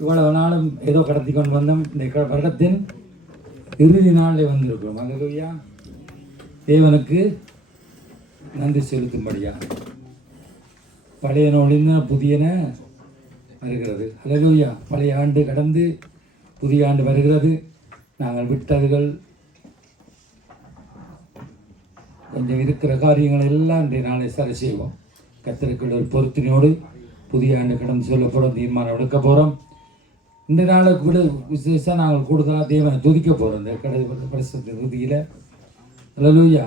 இவ்வளவு நாளும் ஏதோ கடத்தி கொண்டு வந்தோம். இந்த வருடத்தின் இறுதி நாளில் வந்திருக்கிறோம். அல்லேலூயா. தேவனுக்கு நன்றி செலுத்தும்படியா பழையன ஒளிந்த புதியன வருகிறது. அல்லேலூயா. பழைய ஆண்டு கடந்து புதிய ஆண்டு வருகிறது. நாங்கள் விட்டதுகள் கொஞ்சம் இருக்கிற காரியங்கள் எல்லாம் இன்றைய நாளை சரி செய்வோம். கர்த்தருக்கு ஒரு பொருத்தினோடு புதிய ஆண்டு கடந்து சொல்லப்படும் தீர்மானம் எடுக்க போகிறோம். இந்த நாளுக்கு கூட விசேஷம் நாங்கள் கூடுதலாக தேவனை துதிக்க போகிறோம் இந்த கடைசி இறுதியில். அல்லேலூயா.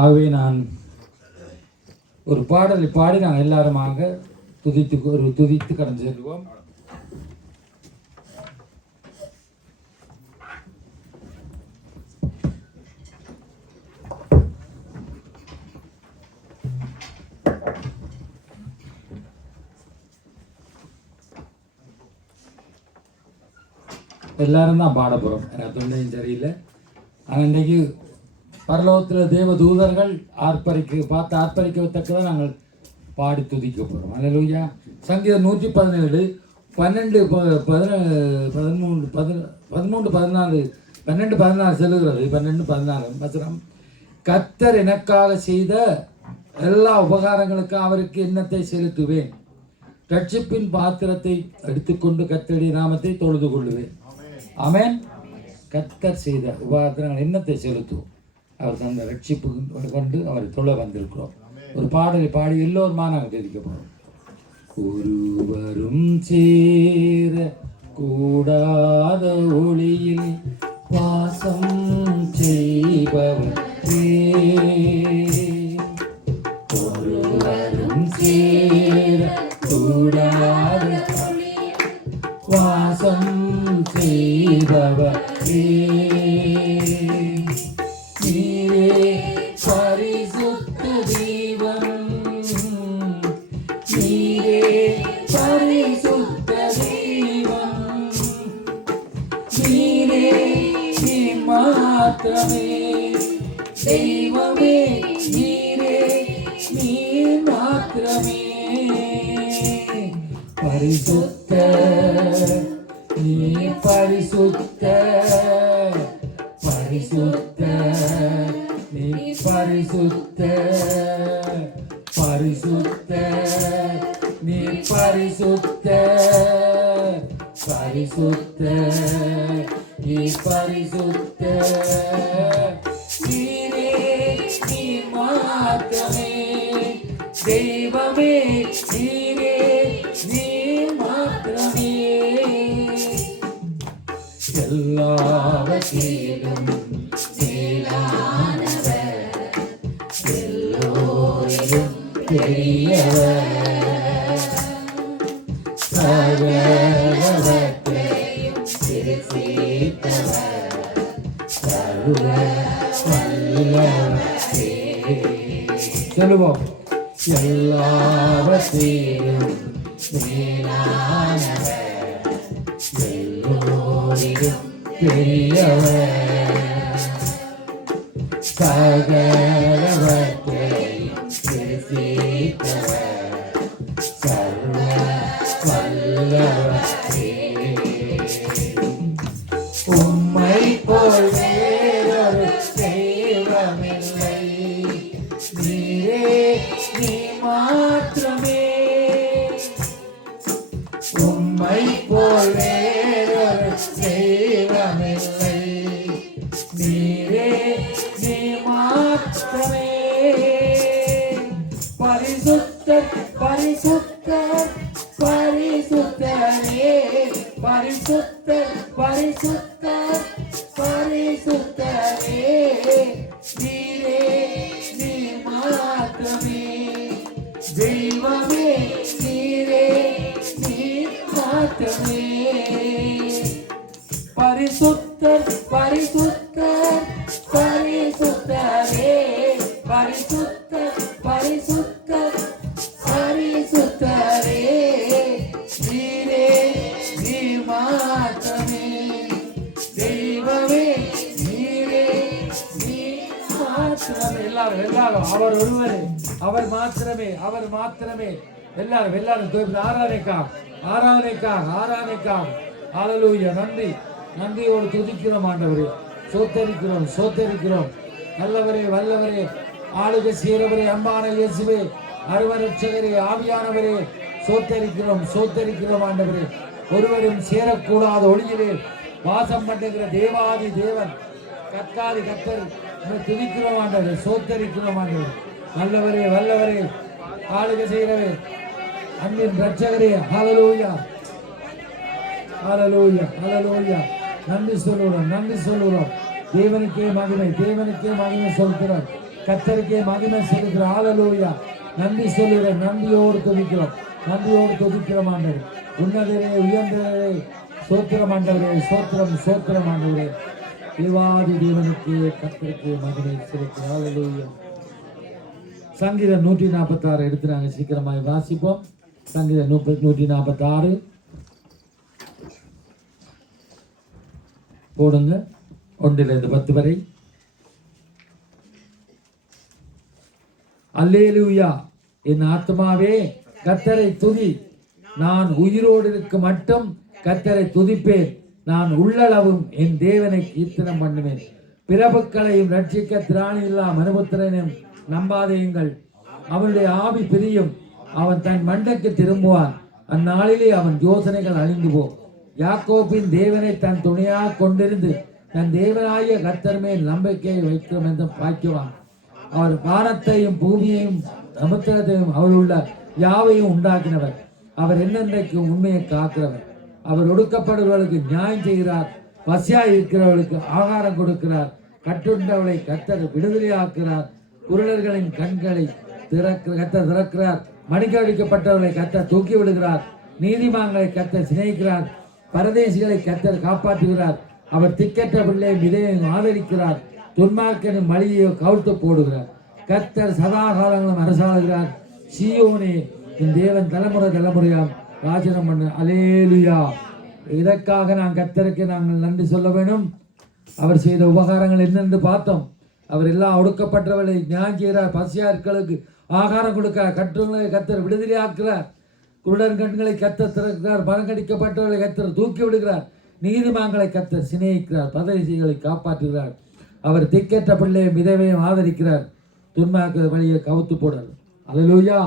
ஆகவே நான் ஒரு பாடலை பாடி நாங்கள் எல்லாருமாக துதித்து கடந்து செல்வோம். எல்லாரும் தான் பாட போகிறோம். எனக்கு தொண்டையும் சரியில்லை. ஆனால் இன்றைக்கு பரலோகத்தில் தேவ தூதர்கள் ஆர்ப்பரிக்கத்தக்கதான் நாங்கள் பாடி துதிக்க போகிறோம். அல்லேலூயா. சங்கீதம் 117 12 14 செல்லுகிறது. 12-14 வசனம். கர்த்தர் எனக்காக செய்த எல்லா உபகாரங்களுக்கும் அவருக்கு எண்ணத்தை செலுத்துவேன். ரட்சிப்பின் பாத்திரத்தை எடுத்துக்கொண்டு கர்த்தருடைய நாமத்தை தொழுது கொள்ளுவேன். ஆமென். கர்த்தர் செய்த உபகாரங்கள் எண்ணத்தை செலுத்துவோம். அவர் தந்த ரட்சிப்பு கொண்டு அவரை தொழ வந்திருக்கிறோம். ஒரு பாடலை பாடி எல்லோருமா நாங்கள் தெரிவிக்க போகிறோம். ஒருவரும் சேர கூடாத ஒளியில் வாசம் செய்பவர், ஒருவரும் சேர கூடாத வாசம் செய்பவர் நீரே பரிசுத்த தெய்வம், நீரே பரிசுத்த தெய்வம், நீரே நீ மாத்திரமே தெய்வமே, நீரே நீ மாத்திரமே பரிசுத்த, நீ பரிசுத்த பரிசுத்த, நீ பரிசுத்த பரிசுத்த, நீ பரிசுத்த பரிசுத்த, நீ பரிசுத்த, நீரே நீ மாத்திரமே தெய்வமே, நீரே நீ மாத்திரமே எல்லாவற்றிலும் மேலானவர், எல்லோரிலும் பெரியவர், சகலவற்றையும் சிருஷ்டித்தவர், சர்வ வல்லவரே. சொல்லுவோம். எல்லாவற்றிலும் மேலானவர், எல்லோரிலும் பெரியவர், சகலவற்றையும் சிருஷ்டித்தவர், சர்வ வல்லவரே. உம்மை போல் வேறொரு தெய்வமில்லை, நீரே நீ மாத்திரமே. உம்மை போல் வேறொரு தெய்வமில்லை, நீரே நீ மாத்திரமே பரிசுத்தர் பரிசுத்தர் பரிசுத்தரே, பரிசுத்தர் பரிசுத்தர் பரிசுத்தரே, நீரே நீ மாத்திரமே தெய்வமே, நீரே நீ மாத்திரமே பரிசுத்தர் பரிசுத்தர் பரிசுத்தரே, பரிசுத்தர் பரிசுத்தர் பரிசுத்தரே, நீரே நீ மாத்திரமே தெய்வமே, நீரே நீ மாத்திரமே. எல்லாரும் அவர் ஒருவரே, அவர் மாத்திரமே, அவர் மாத்திரமே எல்லாரும் ஆராதனைக்காக ஹல்லேலூயா. நன்றியோடு துதிக்கிறோம் ஆண்டவரே. சோத்தரிக்கிறோம் நல்லவரே, வல்லவரே, ஆளுகை செய்கிறவரே, அன்பான இயேசுவே, அருவரட்சகரே, ஆவியானவரே, சோத்தரிக்கிறோம் ஆண்டவரே. ஒருவரும் சேரக்கூடாத ஒளியிலே வாசம் பண்ணுகிற தேவாதி தேவன் கத்தாதி கத்தர் துதிக்கிறோம் ஆண்டவரே. சோத்தரிக்கிறோம் ஆண்டவரே. நல்லவரே, வல்லவரே, ஆளுகை செய்கிறவரே, அன்பின் ரட்சகரே. ஹல்லேலூயா. நன்றி சொல்லுகிறோம். தேவனுக்கே மகிமை சொல்கிறோம். கர்த்தருக்கே மகிமை செலுத்துகிறோம். ஹல்லேலூயா. நன்றி சொல்லுகிறோம். நன்றியோடு துதிக்கிறோம் ஆண்டவரே. உன்னதரே, உயர்ந்தரே, சோத்திரம் ஆண்டவரே. சோத்திரம் ஆண்டவரே. தேவாதி தேவனுக்கு கர்த்தருக்கு மகிமை செலுத்துகிறோம். ஹல்லேலூயா. சங்கீதம் 146 எடுத்து நாங்கள் சீக்கிரமாக வாசிப்போம். சங்கீதம் 146 போடுங்க. 1-10 வரை. அல்லேலூயா. என் ஆத்மாவே கர்த்தரை துதி. நான் உயிரோடு இருக்க மட்டும் கர்த்தரை துதிப்பேன். நான் உள்ளளவும் என் தேவனை கீர்த்தனம் பண்ணுவேன். பிறப்புக்களையும் ரட்சிக்க திராணி இல்லா மனுபுத்திரனையும் நம்பாதேயுங்கள். அவனுடைய ஆவி பிரியும். அவன் தன் மண்டைக்கு திரும்புவான். அந்நாளிலே அவன் யோசனைகள் அழிந்து போ. யாக்கோபின் தேவனை தன் துணையாக கொண்டிருந்து தன் தேவனாகிய கர்த்தர் மேல் நம்பிக்கையை வைக்கும் என்று பாய்க்குவான். அவர் வானத்தையும் பூமியையும் சமுத்திரத்தையும் அவர் உள்ள யாவையும் உண்டாக்கினவர். அவர் என்னென்றைக்கு உண்மையை காக்கிறவர். அவர் ஒடுக்கப்படுபவர்களுக்கு நியாயம் செய்கிறார். பசியாய் இருக்கிறவர்களுக்கு ஆகாரம் கொடுக்கிறார். கட்டுண்டவளை கர்த்தர் விடுதலையாக்குறார். குருடர்களின் கண்களை கர்த்தர் திறக்கிறார். மணிக்கடிக்கப்பட்டவர்களை கர்த்தர் தூக்கி விடுகிறார். நீதிமான்களை கர்த்தர் சிநேகிக்கிறார். பரதேசிகளை கர்த்தர் காப்பாற்றுகிறார். அவர் திக்கற்ற பிள்ளை விதையை ஆதரிக்கிறார். துன்மார்க்கனின் மழியையோ கவுழ்த்து போடுகிறார். கர்த்தர் சதா காலங்களும் அரசாளுகிறார். சீயோனே, என் தேவன் தலைமுறையாம் ராஜனம் பண்ண. அல்லேலூயா. இதற்காக நான் கர்த்தருக்கு நாங்கள் நன்றி சொல்ல வேண்டும். அவர் செய்த உபகாரங்கள் என்னென்று பார்த்தோம். அவர் எல்லாம் ஒடுக்கப்பட்டவர்களை ஞானம் செய்கிறார். பசியாட்களுக்கு ஆகாரம் கொடுக்கிறார். கட்டுங்களை கர்த்தர் விடுதலையாக்குகிறார். குருடன் கண்களை கர்த்தர் திறக்கிறார். பணக்கடிக்கப்பட்டவர்களை கர்த்தர் தூக்கி விடுகிறார். நீதிமான்களை கர்த்தர் சிநேகிக்கிறார். பதவிகளை காப்பாற்றுகிறார். அவர் திக்கற்ற பிள்ளையை விதவையும் ஆதரிக்கிறார். துன்மார்க்க வழியை கவுத்து போடுறார். அல்லேலூயா.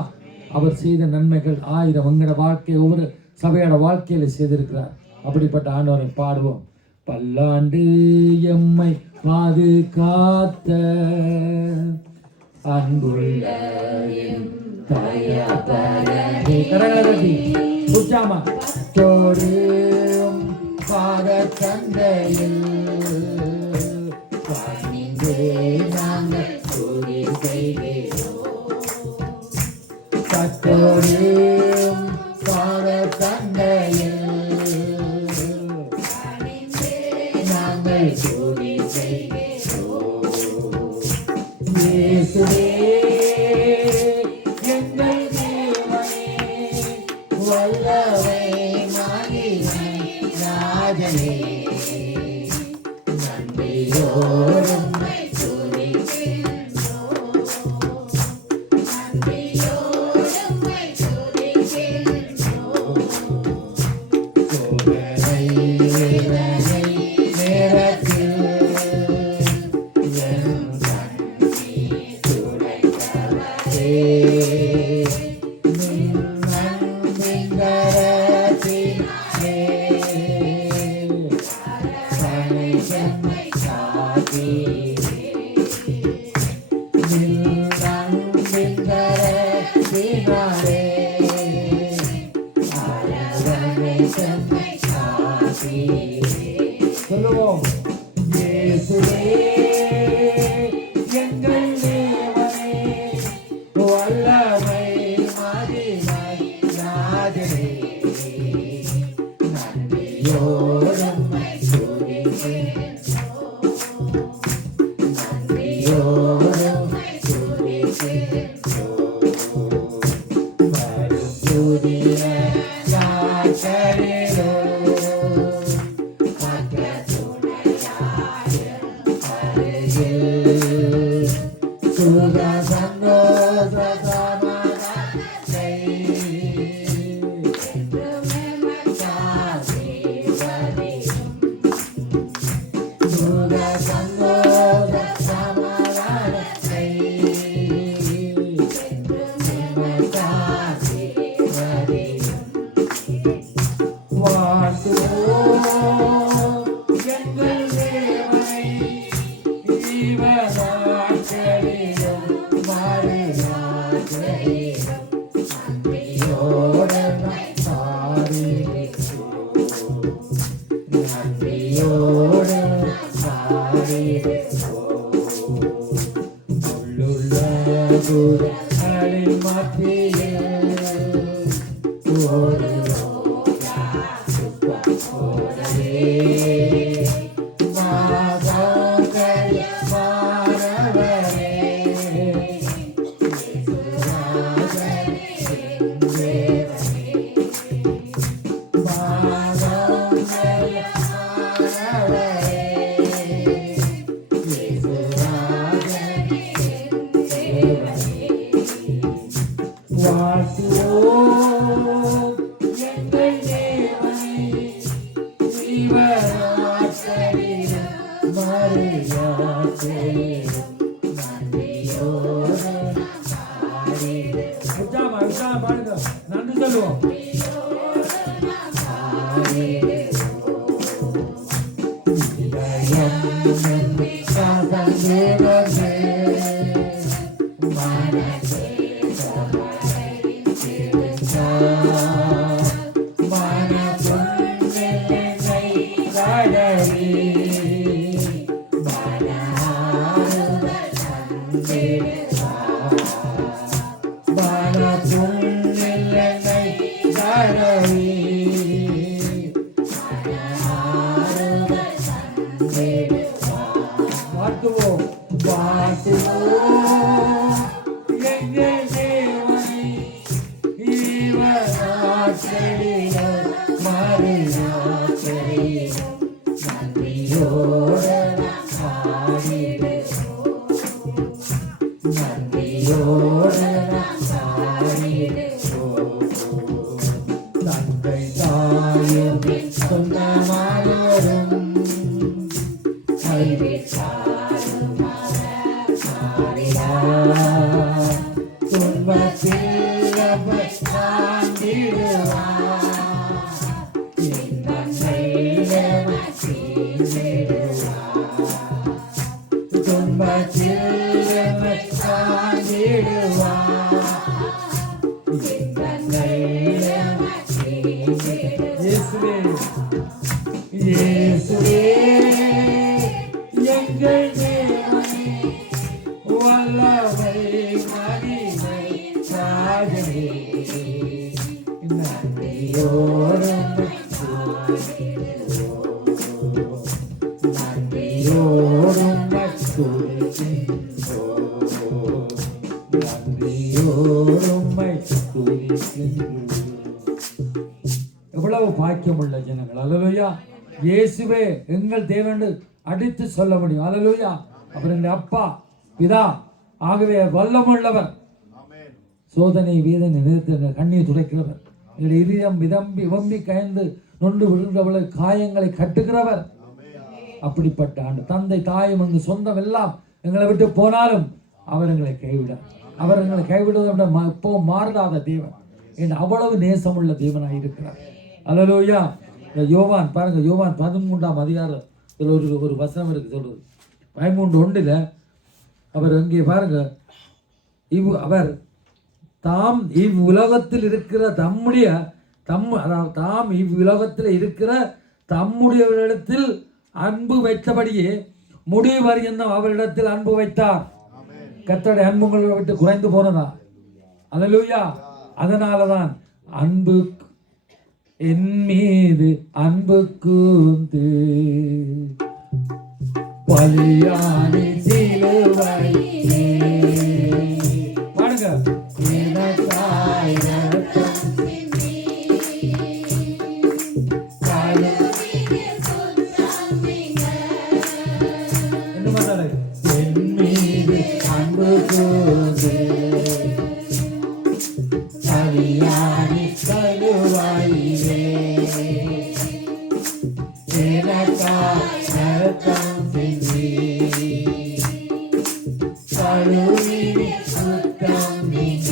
அவர் செய்த நன்மைகள் 1000 எங்கட வாழ்க்கை ஒவ்வொரு சபையோட வாழ்க்கையில செய்திருக்கிறார். அப்படிப்பட்ட ஆண்டவரை பாடுவோம். பல்லாண்டு எம்மை பாதுகாத்த அன்புள்ள பாத தந்தையில் கத்தோடும் பாத தந்தையில் நாங்கள் சூடி செய்கிறோம். இயேசுவே எங்கள் தேவனே, வல்லவே மகிமை ராஜனே, நன்றியோடும் சொல்லுவோம். இயேசுவே எங்கள் தேவனே, வல்லமை மகிமை ராஜனே, நன்றியோடும் சுக சந்தோஷ சமாதானம் நன்றி சொல்லுவோம். எவ்வளவு பாக்கியமுள்ள ஜனங்கள். அல்லேலூயா. இயேசுவே எங்கள் தேவன் அடித்து சொல்ல முடியும். அல்லேலூயா. அப்புறம் எங்கள் அப்பா பிதா ஆகவே வல்லமுள்ளவர், சோதனை வேதனை நிறுத்த கண்ணீர் துடைக்கிறவர், எங்களுடைய இதயம் விதம்பி கயந்து நொண்டு விழுந்தவளை காயங்களை கட்டுகிறவர். அப்படிப்பட்ட ஆண்டு தந்தை தாயும் வந்து சொந்தம் எல்லாம் எங்களை விட்டு போனாலும் அவர் எங்களை கைவிடுவதை விட எப்பவும் மாறாத தேவன் என்று அவ்வளவு நேசமுள்ள தேவனாக இருக்கிறார். அல்லேலூயா. யோவான் பாருங்க, யோவான் 13ஆம் அதிகாரத்தில் ஒரு வசனம் இருக்கு, சொல்றது 13:1 அவர் அங்கே பாருங்க, அவர் தாம் இவ்வுலகத்தில் இருக்கிற தாம் இவ்வுலகத்தில் இருக்கிற தம்முடையவரிடத்தில் அன்பு வைத்தபடியே முடிவு பரியந்தம் அவரிடத்தில் அன்பு வைத்தார். கர்த்தருடைய அன்பு உங்களை விட்டு குறைந்து போனதா? அல்லேலூயா. அதனாலதான் அன்பு என் மீது அன்பு கூர்ந்து பலியானி சிலுவையிலே பாருங்க, எனக்காய் ரத்தம் சிந்தி என் மீது அன்பு கூர்ந்து பலியானி சிலுவையிலே எனக்காய் ரத்தம் சிந்தி கழுவி சுத்தம் நீங்க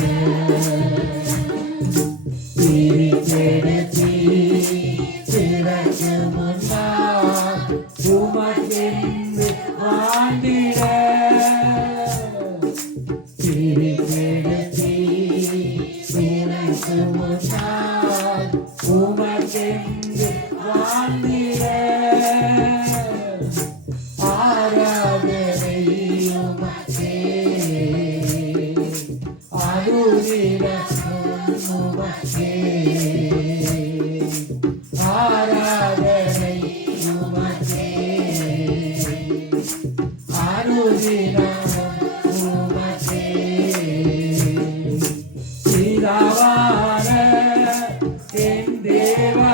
பிரித்தெடுத்தி திறக்கு முன்னால் உமக்கென்று வாழ்ந்திட பிரித்தெடுத்தி திறக்கு முன்னால் உமக்கென்று வாழ்ந்திட ஆராதனை உமக்கே அதுவிட உமக்கே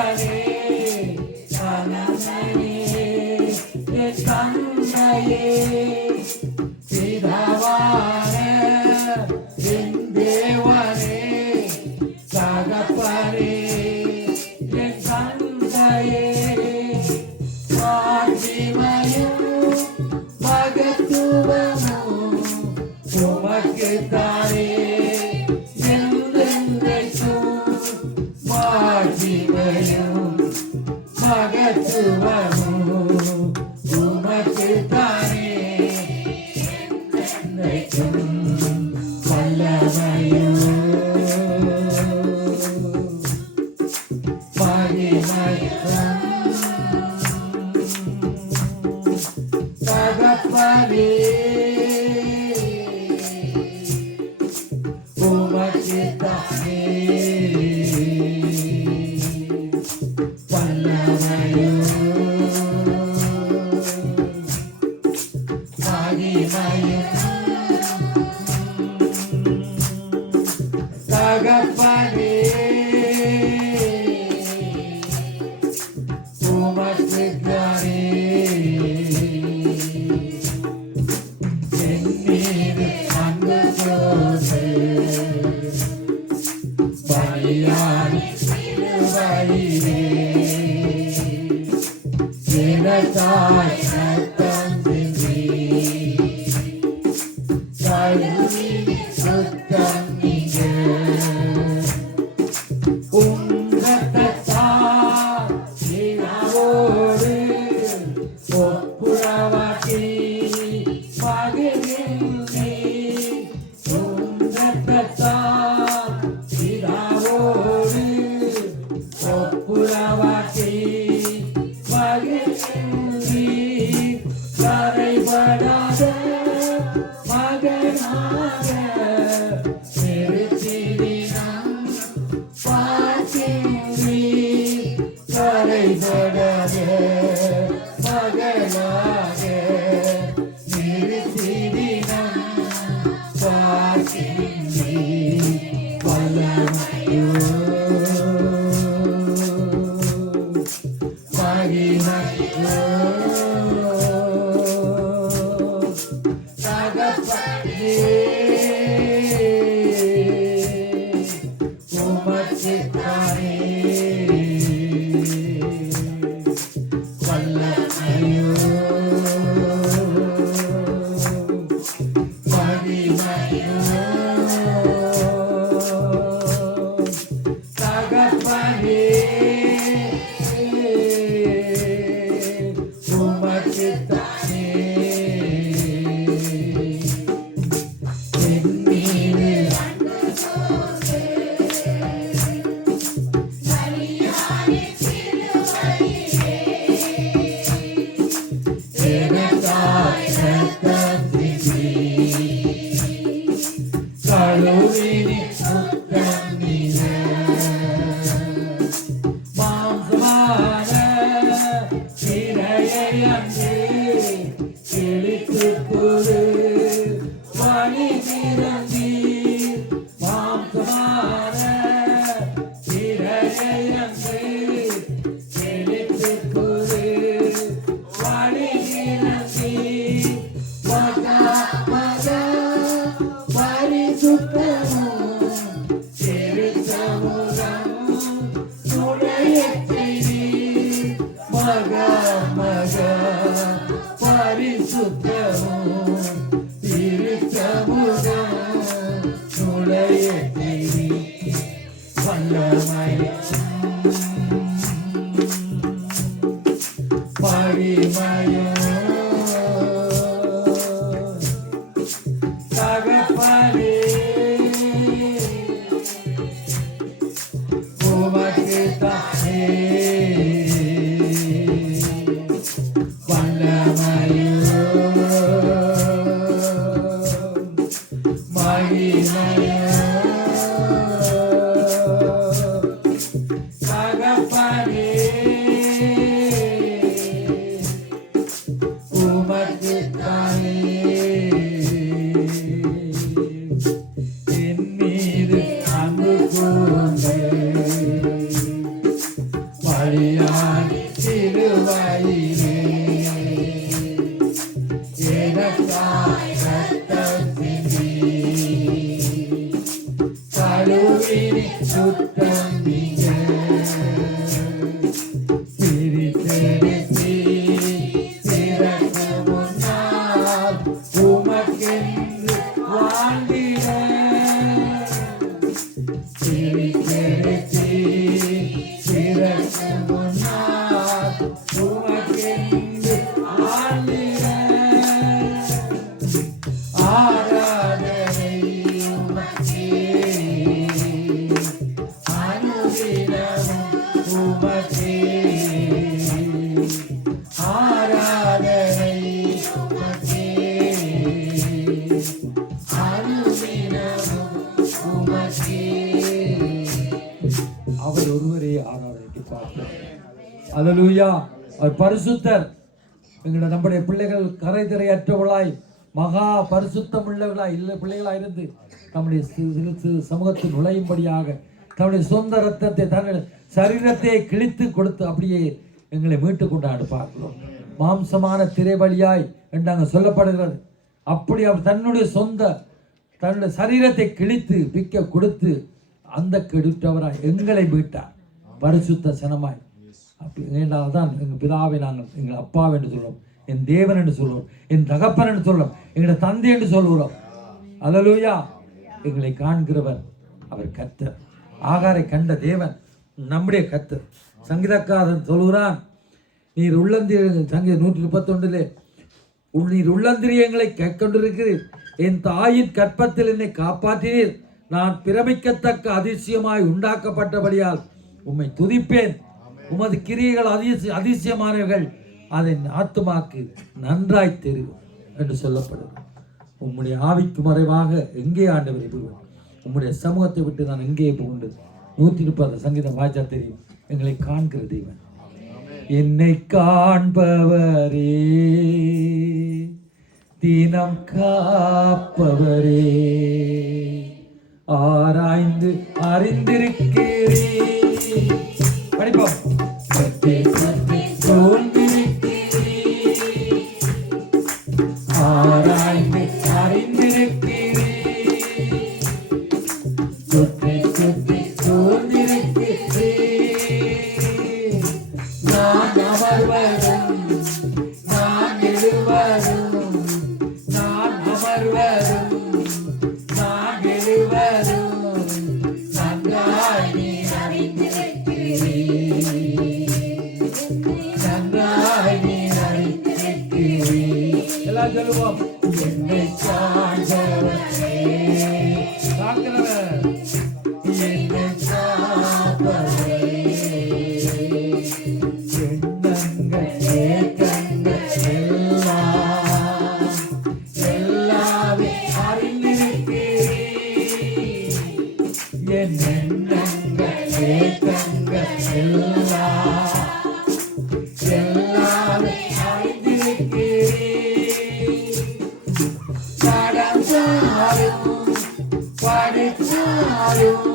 தனமே என் தந்தையே பிதாவான என் தேவனே தகப்பனே என் தந்தையே மாட்சிமையும் மகத்துவமும் உமக்குத்தானே என்றென்றைக்கும் மாட்சிமையும் மகத்துவமும் உமக்குத்தானே என்றென்றைக்கும் வல்லமையும் மகிமையும் தகப்பனே உமக்குத்தானே வல்லமையும் மகிமையும் தகப்பனே உமக்குத்தானே என் மீது அன்பு கூர்ந்து பலியாய் சிலுவையிலே எனக்காய் ரத்தம் சிந்தி கழுவி சுத்தம் நீங்க உங்கத்தால் இனாவோடு ஒப்புரவாக்கி மகிழ்ந்தே உங்கத்தால் இனாவோடு ஒப்புரவாக்கி மகிழ்ந்தே கரைபடாத மகனாக நிறுத்தினான் பார்க்கின்றே கரைபடாத மகனாக நிறுத்தினான் பார்க்கின்றே வல்லமையோ மகிமையோ தகப்பனே உமக்குத்தானே வல்லமையோ மகிமையோ தகப்பனே உமக்குத்தானே என் மீது எனக்காய் ரத்தம் சிந்தி கழுவினி சுத்தம் நீங்க மாம்சமான இரையை அன்று கிழித்துக் கொடு வழி திறந்தி மாம்சமான இரையை அன்று கிழித்துக் கொடு வழி திறந்தி பரிசுத்தமும் திருத்தமுகம் நுழையச் செய்தி மக பரிசுத்தமும் திருத்தமுகம் நுழையச் செய்தி வல்லமையும் மகிமையும் தகப்பனே உமக்குத்தானே வல்லமையோ மகிமையோ தகப்பனே உமக்குத்தானே என் மீது அன்பு கூர்ந்து பலியாய் சிலுவையிலே எனக்காய் ரத்தம் சிந்தி கழுவினி சுத்தம் நீங்க பிரித்தெடுத்தி பிறகு முன்னால் உமக்கென்று வாழ்ந்திட பிரித்தெடுத்தி பிறகு முன்னால் உமக்கென்று வாழ்ந்திட ஆராதனை உமக்கே அனுதினமும் உமக்கே ஆராதனை உமக்கே அனுதினமும் உமக்கே. அவர் ஒருவரே ஆராதனைக்கு பார்த்தார். அல்லேலூயா. அவர் பரிசுத்தர். நம்முடைய பிள்ளைகள் கரை திரையற்றவர்களாய் மகா பரிசுத்தம் உள்ளவர்களாய் இல்லை பிள்ளைகளாக இருந்து நம்முடைய சமூகத்தில் நுழையும்படியாக தன்னுடைய சொந்த ரத்தத்தை தன்னுடைய சரீரத்தை கிழித்து கொடுத்து அப்படியே எங்களை மீட்டு கொண்டாடு பார்க்கிறோம். மாம்சமான திரை வழியாய் என்று அங்கே சொல்லப்படுகிறது. அப்படி அவர் தன்னுடைய சரீரத்தை கிழித்து பிக்க கொடுத்து அந்த கெடுத்தவராய் எங்களை மீட்டார் பரிசுத்த சனமாய். அப்படி தான் எங்கள் பிதாவை நாங்கள் எங்கள் அப்பாவை என்று சொல்லுவோம், என் தேவன் என்று சொல்லுவோம், என் தகப்பன் என்று சொல்லுவோம், எங்களுடைய தந்தை என்று சொல்லுகிறோம். அல்லேலூயா. எங்களை காண்கிறவர் அவர் கர்த்தர். ஆகாரை கண்ட தேவன் நம்முடைய கர்த்தர். சங்கீதக்காரன் சொல்கிறான், நீர் சங்கீதம் 131 நீர் உள்ளந்திரியங்களை கொண்டிருக்கிறீர், என் தாயின் கற்பத்தில் என்னை காப்பாற்றினீர், நான் பிரமிக்கத்தக்க அதிசயமாய் உண்டாக்கப்பட்டபடியால் உம்மை துதிப்பேன், உமது கிரியைகள் அதிசயமானவர்கள், அதை ஆத்துமாக்கு நன்றாய் தெரியும் என்று சொல்லப்படுது. உம்முடைய ஆவிக்கு மறைவாக எங்கே ஆண்டவரை போவேன், உம்முடைய சமூகத்தை விட்டு நான் எங்கே போண்டு 130 சங்கீதம் வாய்ச்சா தெரியும். எங்களை காண்கிற தெய்வன், என்னை காண்பவரே, தினம் காப்பவரே, ஆராய்ந்து அறிந்திருக்கிறீ. படிப்போம். ஆராய்ந்து அறிந்திருக்கிறீ, சுற்றி சுற்றி சூழ்ந்திருக்கிறீ. நான் அமர்வதும் நான் எழுவதும், நான் அமர்வதும் நான் எழுவதும் நன்றாய் நீ அறிந்திருக்கிறீ, நன்றாய் நீ அறிந்திருக்கிறீ. எல்லாம் சொல்லுவோம். என்னை காண்பவரே, காக்கிறவர், என்னை காப்பவரே, எண்ணங்கள் ஏக்கங்கள் எல்லாமே அறிந்திருக்கிறீ. என் எண்ணங்கள் ஏக்கங்கள் எல்லாமே அறிந்திருக்கிறீ. நடந்தாலும் படித்தாலும்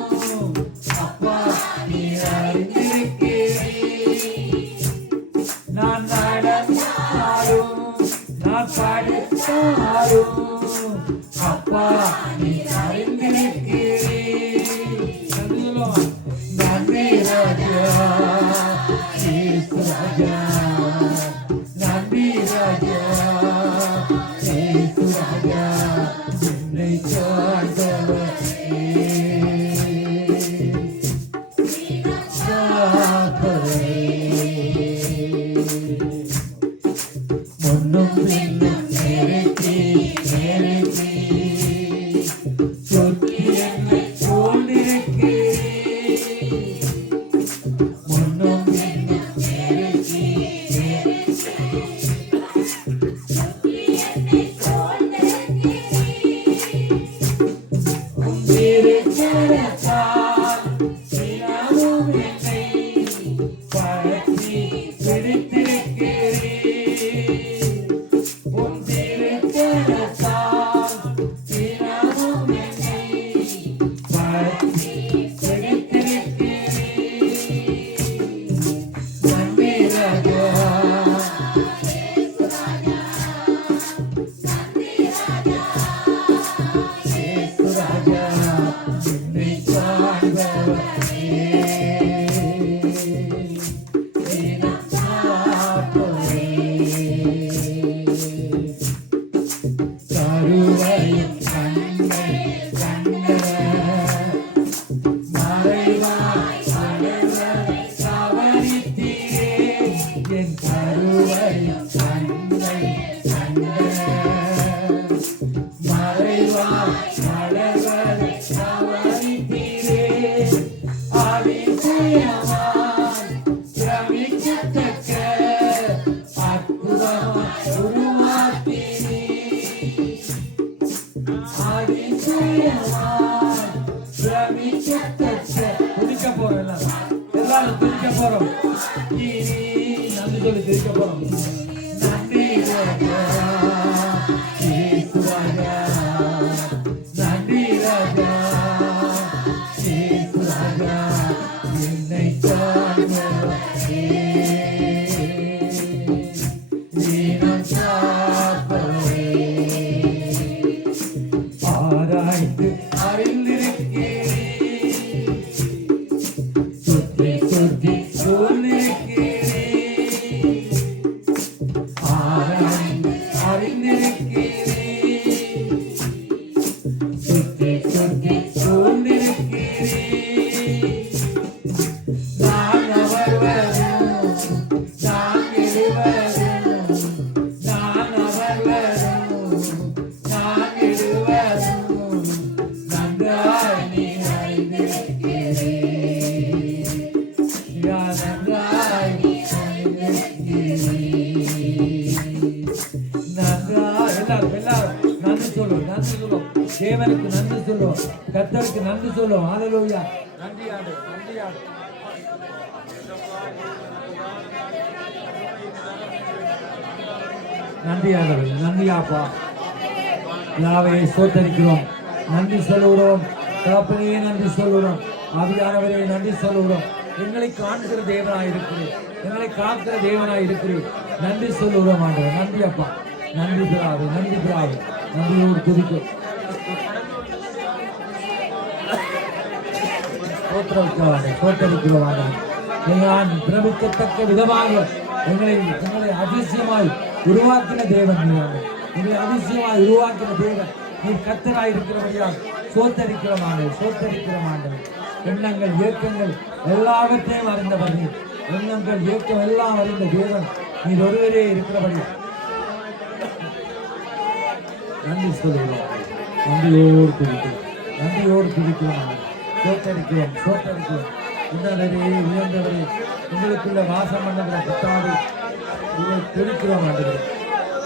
அப்பா நீ அறிந்திருக்கிறீ. நான் நடந்தாலும் நான் படித்தாலும் அப்பா நீ அறிந்திருக்கிறீ. நன்றி ராஜா, ராஜா, நன்றி ராஜா, ராஜா, என்னை காண்பவரே, காப்பவரே, முன்னும் பின்னும் நிறுத்தி நிறுத்தி நன்றி சொல்லி தெரிவிக்க போறோம். நன்றி ராஜா இயேசு ராஜா, நன்றி ராஜா இயேசு ராஜா, என்னை காண்பவரே நீனம் காப்பவரே, ஆராய்ந்து அறிந்திருக்கிறேன், சுற்றி சுற்றி சொல்லிருக்கிறேன், ஆராய்ந்து அறிந்திருக்கிறேன், சுற்றி சுற்றி சொல்லிருக்கிறேன், நான் அவர் வரும், நான் எழுவரும், நான் அவர் வரும், நான் எழுவரும், நன்றாய் நீ அறிந்திருக்கிறேன், நன்றாய் நீ அறிந்திருக்கிறேன், நன்றாய். எல்லாரும் நன்றி சொல்லுவோம், நன்றி சொல்லுவோம், தேவனுக்கு நன்றி சொல்லுவோம், கர்த்தருக்கு நன்றி சொல்லுவோம். ஹல்லேலூயா. நன்றி ஆண்டு, நன்றி ஆண்டு. நன்றி ஆண்டவரே, நன்றி அப்பா. யாவை சோத்தரிக்கிறோம், நன்றி சொல்லுகிறோம், தகப்பனே நன்றி சொல்லுகிறோம், ஆவியானவரே நன்றி சொல்லுகிறோம். எங்களை காண்கிற தேவனாய் இருக்கிறேன், எங்களை காக்கிற தேவனாய் இருக்கிறேன், நன்றி சொல்லுகிறோம் ஆண்டவர். நன்றி அப்பா, நன்றி பிராவே, நன்றி பிராவே, நன்றியோடு துதிக்கும். சோத்தரிக்கிறோம் ஆண்டவர். நான் பிரமிக்கத்தக்க விதமாக எங்களை அதிசயமாய் உருவாக்கின தேவன் நீர், எங்களை அதிசயமாய் உருவாக்கின தேவன் நீர், கர்த்தராய் இருக்கிறபடியால் சோத்தரிக்கிறோம் ஆண்டவர், சோத்தரிக்கிறோம் ஆண்டவர். எண்ணங்கள் இயக்கங்கள் எல்லாவற்றையும் அறிந்தவர் நீர், எண்ணங்கள் இயக்கம் எல்லாம் அறிந்த தேவன் நீர் ஒருவரே இருக்கிறபடி நன்றி சொல்லுகிறோம், நன்றியோடு துதிக்கிறோம், நன்றியோடு துதிக்கிறோம், சோத்தரிக்கிறோம், சோத்தரிக்கிறோம். உன்னதரே உயர்ந்தவரே, உங்களுக்குள்ள வாசம் பண்ணுகிற கர்த்தாவே இதை துதிக்கிறோம் ஆண்டவரே,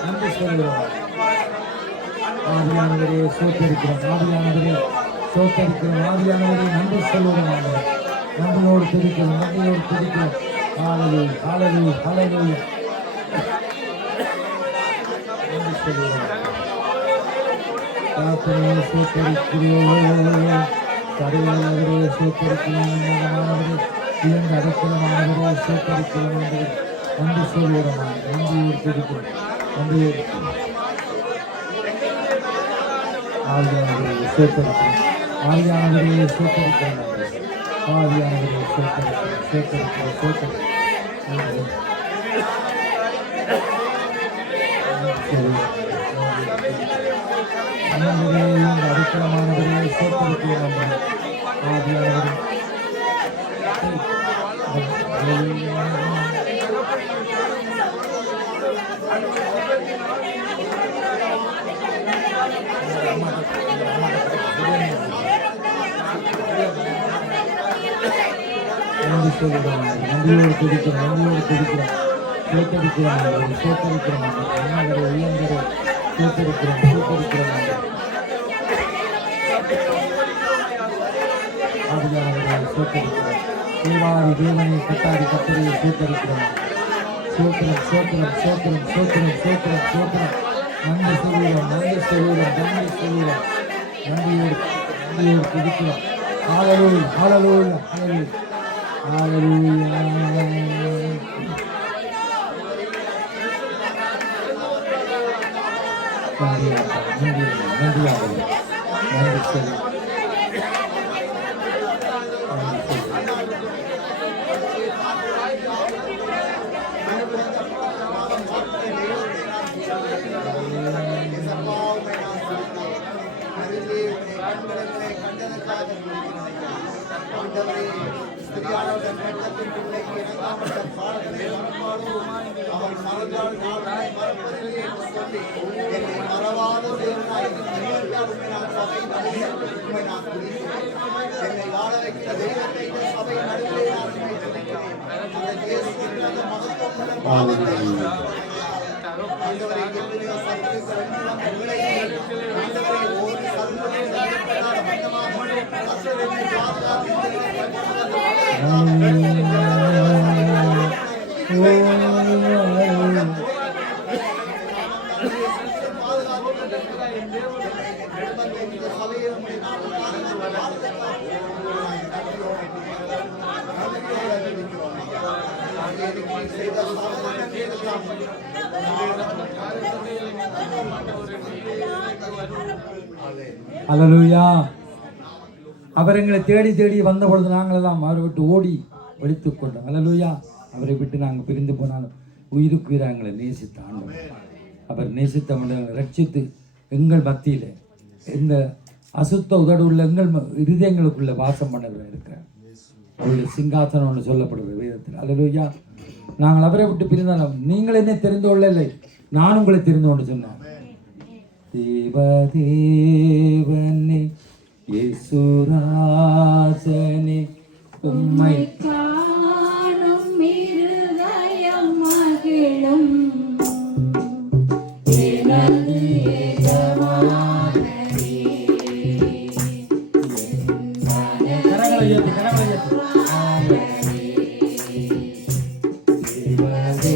நன்றி சொல்லுகிறோம். ஆவியானவரே சோத்தரிக்கிறோம், ஆவியானவரே சோத்தரிக்கிறோம், ஆவியானவரே நன்றி சொல்லுகிறோம் ஆண்டவரே, நன்றியோடு துதிக்கிறோம், நன்றியோடு துதிக்கிறோம். ஹல்லேலூயா, ஹல்லேலூயா, ஹல்லேலூயா. நன்றி சொல்லுகிறோம். கர்த்தரே சோத்தரிக்கிறோம், கருவானவரே சோத்தரிக்கிறோம், உன்னதமானவரே உயர்ந்த அடைக்கலமானவரே சோத்தரிக்கிறோம் ஆண்டவரே, நன்றி சொல்லுகிறோம், நன்றியோடு துதிக்கிறோம், நன்றியோடு. ஆவியானவரே சோத்தரிக்கிறோம், ஆவியானவரே சோத்தரிக்கிறோம், ஆவியானவரே சோத்தரிக்கிறோம், சோத்தரிக்கிறோம், சோத்தரிக்கிறோம். அடைக்கலமானவரே சோத்தரிக்கிறோம் ஆவியானவரே. நன்றி சொல்லுகிறோம், நன்றியோடு துதிக்கிறோம், நன்றியோடு துதிக்கிறோம், சோத்தரிக்கிறோம், சோத்தரிக்கிறோம், உயர்ந்தரே உயர்ந்தரே சோத்தரிக்கிறோம், சோத்தரிக்கிறோம். ஆவியானவரே சோத்தரிக்கிறோம், தேவாதி தேவனை கட்டாதி கத்தரையை சோத்தரிக்கிறோம், சோத்திரம் சோத்திரம் சோத்திரம் சோத்திரம் சோத்திரம் சோத்திரம். நன்றி சொல்லுகிறோம், நன்றி சொல்லுகிறோம், நன்றி சொல்லுகிறோம், நன்றியோடு நன்றியோடு துதிக்கிறோம். ஹல்லேலூயா, ஹல்லேலூயா, ஹல்லேலூயா, ஹல்லேலூயா. நன்றி நன்றி நன்றியாக நன்றி சொல்லி Amen. அல்லேலூயா. அவர் எங்களை தேடி தேடி வந்த பொழுது நாங்கள் எல்லாம் அவரை விட்டு ஓடி ஒழித்து கொண்டோம். அல்லேலூயா. அவரை விட்டு நாங்கள் பிரிந்து போனாலும் உயிருக்கு உயிராக எங்களை நேசித்த ஆண்டவர். அவர் நேசித்த மனிதர்களை ரட்சித்து எங்கள் மத்தியில் இந்த அசுத்த உதடு உள்ள எங்கள் இருதயங்களுக்குள்ள வாசம் பண்ணவர் இருக்கிறார். அவருடைய சிங்காசனம் ஒன்று சொல்லப்படுவது வேதத்தில். அல்லேலூயா. நாங்கள் அவரை விட்டு பிரிந்தாலும் நீங்கள் என்னை தெரிந்து கொள்ளவில்லை, நான் உங்களை தெரிந்து கொண்டு சொன்னேன். தேவதேவனே இயேசுராஜனே உம்மை காணும் இருதயம் மகிழும் எனது எஜமானனே. கரங்களை ஏற்று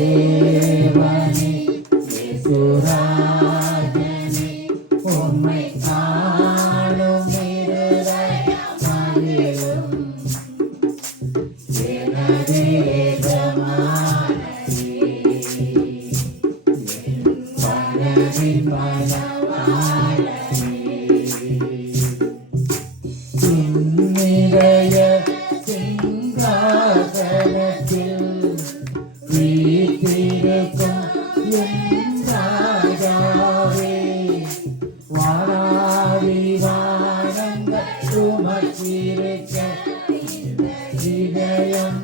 தேவதேவனே இயேசுராஜனே உம்மை காணும் இருதயம் மகிழும் எனது எஜமானனே. மனதின் மணவாளனே. உன்னிடைய சிங்காசனத்தில் வீற்றிருக்கும் என் ராஜாவே, வாராதி வானங்கள் சுமக்கிருக்க இதயம்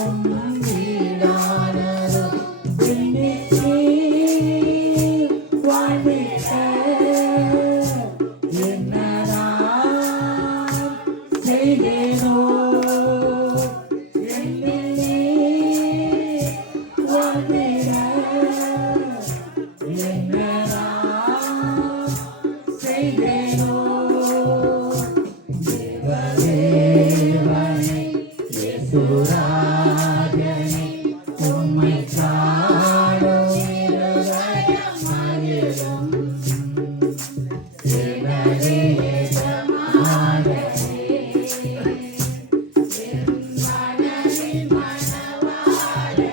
உம் வீடானதோ. இன்னிக்கு வாழ்விக்க என்ன நான் செய்தேனோ, என்னிலே வாழ்விட என்ன நான் செய்தேனோ. தேவதேவனே இயேசுராஜனே உம்மை காணும் இருதயம் மகிழும் எனது எஜமானனே. மனதின் மணவாளனே.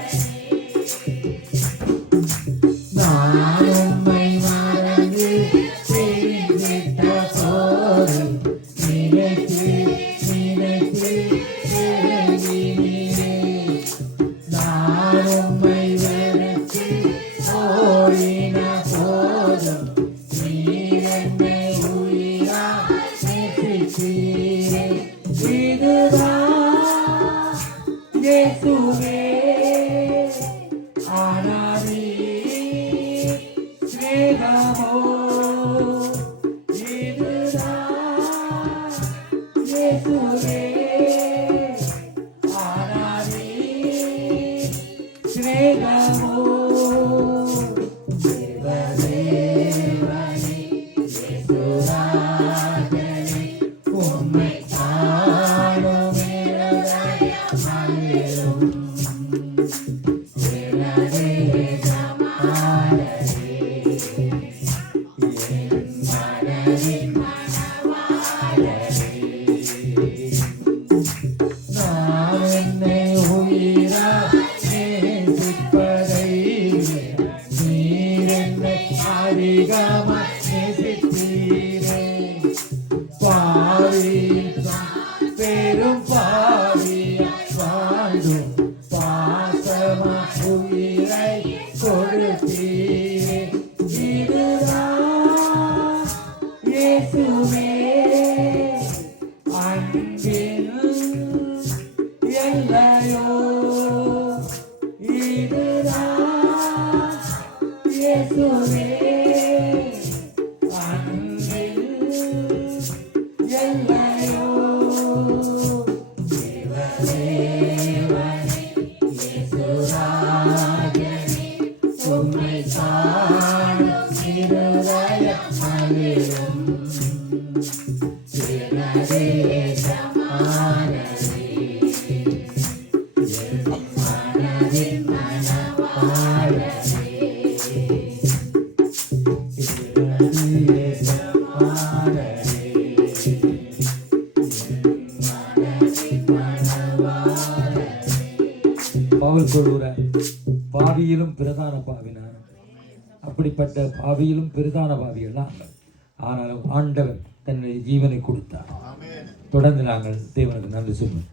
நான் உம்மை மறந்து பிரிந்திட்ட போது நினைத்து நினைத்து ஏங்கினீரே. நான் உம்மை வெறுத்து ஓடின போதும் நீர் என்னை உயிராய் நேசித்தீரே. இதுதான் இயேசுவே ஆனாரே ஸ்நேகமோ. இதுதான் இயேசுவே ஆனாரே ஸ்நேகமோ. தேவதேவனே இயேசுராஜனே உம்மை காணும் இருதயம் மகிழும் எனது எஜமானனே. என் மனதின் மணவாளனே. நான் என்னை உயிராய் நேசிப்பதை நீர் என்னை அதிகமாய் நேசித்தீரே. பாவியில் பெரும் பாவியாய் வாழ்ந்தும் பாசமாய் உயிரை கொடுத்தீரே. இதுதான் இயேசுவே அன்பின் எல்லையோ. இதுதான் இயேசுவே அன்பின் எல்லையோ. தேவதேவனே இயேசுராஜனே உம்மை காணும் இருதயம் மகிழும் எனது எஜமானனே. மனதின் மணவாளனே. எனது எஜமானனே. மனதின் மணவாளனே. பவுல் சொல்லுகிறார், பாவியிலும் பிரதான பாவினார். அப்படிப்பட்ட பாவியிலும் பிரதான பாவியெல்லாம், ஆனாலும் ஆண்டவர் தன்னுடைய ஜீவனை கொடுத்தார். தொடர்ந்து நாங்கள் தேவனுக்கு நன்றி சொல்லுவோம்.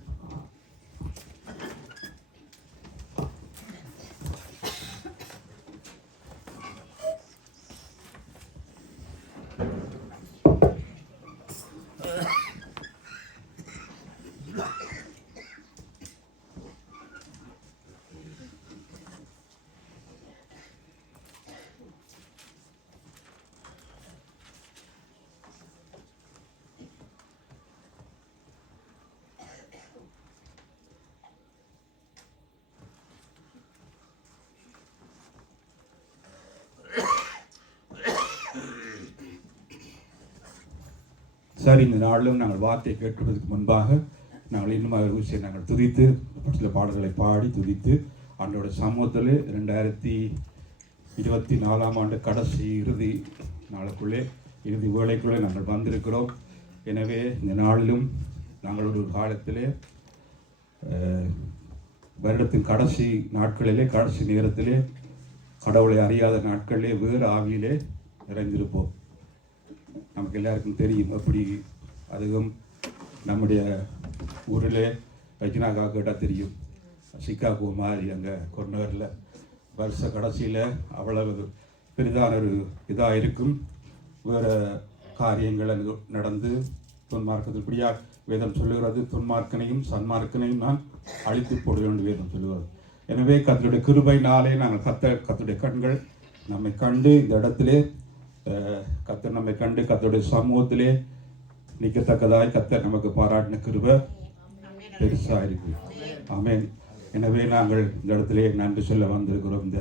சரி, இந்த நாளிலும் நாங்கள் வார்த்தையை கேட்பதற்கு முன்பாக நாங்கள் இன்னும் ஒரு விஷயம் நாங்கள் துதித்து சில பாடல்களை பாடி துதித்து ஆண்டோட சமூகத்தில் 2024 ஆண்டு கடைசி இறுதி நாளுக்குள்ளே இறுதி வேளைக்குள்ளே நாங்கள் வந்திருக்கிறோம். எனவே இந்த நாளிலும் நாங்கள் ஒரு காலத்திலே வருடத்தின் கடைசி நாட்களிலே கடைசி நேரத்திலே கடவுளை அறியாத நாட்களிலே வேறு ஆவியிலே நிறைந்திருப்போம். நமக்கு எல்லாருக்கும் தெரியும். அப்படி அதுவும் நம்முடைய ஊரில் ரஜினாக்கா கேட்டால் தெரியும், சிக்காகோ மாதிரி அங்கே கொண்டவரில் வருஷ கடைசியில் அவ்வளவு பெரிதான ஒரு இதாக இருக்கும். வேறு காரியங்கள் அங்கு நடந்து தொன்மார்க்கத்தில் இப்படியா வேதம் சொல்லுகிறது, தொன்மார்க்கனையும் சன்மார்க்கனையும் நான் அழித்து போடுவேன் என்று வேதம் சொல்லுகிறது. எனவே கர்த்தருடைய கிருபையினாலே நாங்கள் கர்த்தருடைய கண்கள் நம்மை கண்டு இந்த இடத்திலே கர்த்தர் நம்மை கண்டு கர்த்தருடைய சமூகத்திலே நிற்கத்தக்கதாய் கர்த்தர் நமக்கு பாராட்டின கிருபை பெருசாக இருக்கு. ஆமென். எனவே நாங்கள் இந்த இடத்திலே நன்றி சொல்ல வந்திருக்கிறோம். இந்த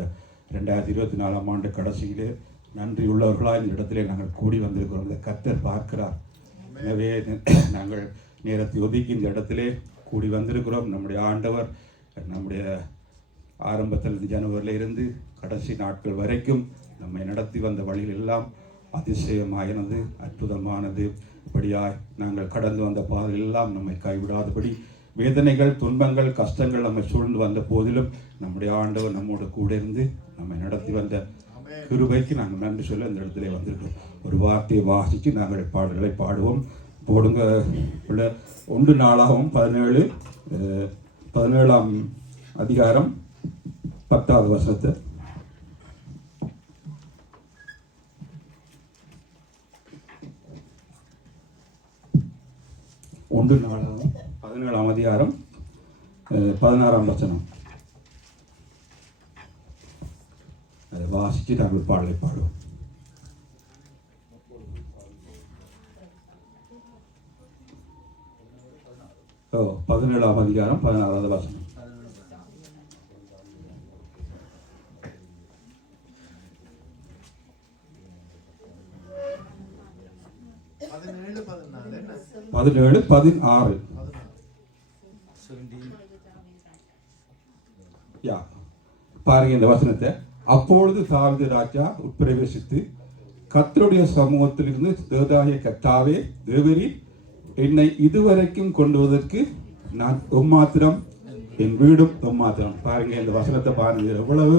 2024 ஆண்டு கடைசியிலே நன்றி உள்ளவர்களாக இந்த இடத்திலே நாங்கள் கூடி வந்திருக்கிறோம். இந்த கர்த்தர் பார்க்கிறார். எனவே நாங்கள் நேரத்தை ஒதுக்கி இந்த இடத்திலே கூடி வந்திருக்கிறோம். நம்முடைய ஆண்டவர் நம்முடைய ஆரம்பத்தில் ஜனவரியில் இருந்து கடைசி நாட்கள் வரைக்கும் நம்மை நடத்தி வந்த வழியில் எல்லாம் அதிசயமாயினது, அற்புதமானது. இப்படியாய் நாங்கள் கடந்து வந்த பாதையில் எல்லாம் நம்மை கைவிடாதபடி வேதனைகள், துன்பங்கள், கஷ்டங்கள் நம்மை சூழ்ந்து வந்த போதிலும் நம்முடைய ஆண்டவர் நம்மோடு கூட இருந்து நம்மை நடத்தி வந்த கிருபைக்கு நாங்கள் நன்றி சொல்ல இந்த இடத்துல வந்திருக்கிறோம். ஒரு வார்த்தையை வாசித்து நாங்கள் பாடல்களை பாடுவோம். போடுங்க. 1 நாளாகவும் 17ஆம் அதிகாரம் 10வது வசனத்தை. 1 நாளாகவும் 17ஆம் அதிகாரம் 16ஆம் வசனம். அதை வாசித்து நாங்கள் பாடலை பாடுவோம். ஓ 17ஆம் அதிகாரம் 16வது வசனம். பதினேழு 16 பாருங்க இந்த வசனத்தை. அப்பொழுது தாவீது ராஜா உட்பிரவேசித்து கர்த்தருடைய சமூகத்திலிருந்து தேவனாகிய கர்த்தாவே தேவரீர் என்னை இதுவரைக்கும் கொண்டு வருவதற்கு நான் எம்மாத்திரம், என் வீடும் எம்மாத்திரம். பாருங்க இந்த வசனத்தை பாருங்க. எவ்வளவு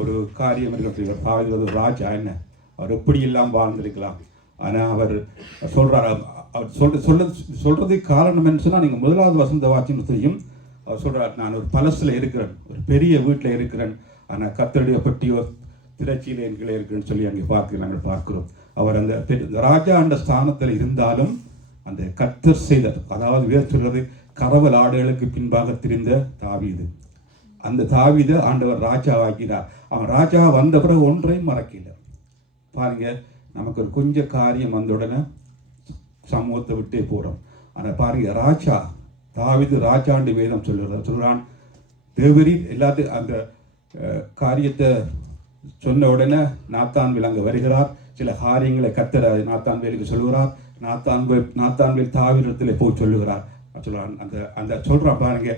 ஒரு காரியம் இருக்கிறது. தாவீது ஒரு ராஜா, என்ன அவர் எப்படி எல்லாம் வாழ்ந்திருக்கலாம். ஆனால் அவர் சொல்றார், அவர் சொல்றதுக்கு காரணம் என்ன சொன்னால், நீங்கள் 1வது வசனத்தை வாசின்னு தெரியும். அவர் சொல்றார், நான் ஒரு பலசில் இருக்கிறேன், ஒரு பெரிய வீட்டில் இருக்கிறேன், ஆனால் கர்த்தருடைய பற்றியோ திரைச்சியில் என்களே இருக்கிறேன்னு சொல்லி அங்கே நாங்கள் பார்க்கிறோம். அவர் அந்த ராஜா அந்த ஸ்தானத்தில் இருந்தாலும் அந்த கர்த்தர் செய்தார். அதாவது வேறு சொல்றது, கரவல் ஆடுகளுக்கு பின்பாக திரிந்த தாவீது. அந்த தாவீதை ஆண்டவர் ராஜா ஆக்கினார். அவன் ராஜா வந்த பிறகு ஒன்றையும் மறக்கல. பாருங்க, நமக்கு ஒரு கொஞ்சம் காரியம் வந்த உடனே சமூகத்தை விட்டே போகிறோம். ஆனால் பாருங்க, ராஜா தாவீது ராஜாண்டு வேதம் சொல்கிறான். தேவரீர் எல்லாத்தையும் அந்த காரியத்தை சொன்ன உடனே நாத்தான்வேல் அங்கே வருகிறார். சில காரியங்களை கர்த்தர் நாத்தான்வேலுக்கு சொல்லுகிறார். நாத்தான்வேல் தாவீதிடத்திலே போய் சொல்லுகிறார். சொல்றான் அந்த சொல்றான் பாருங்க,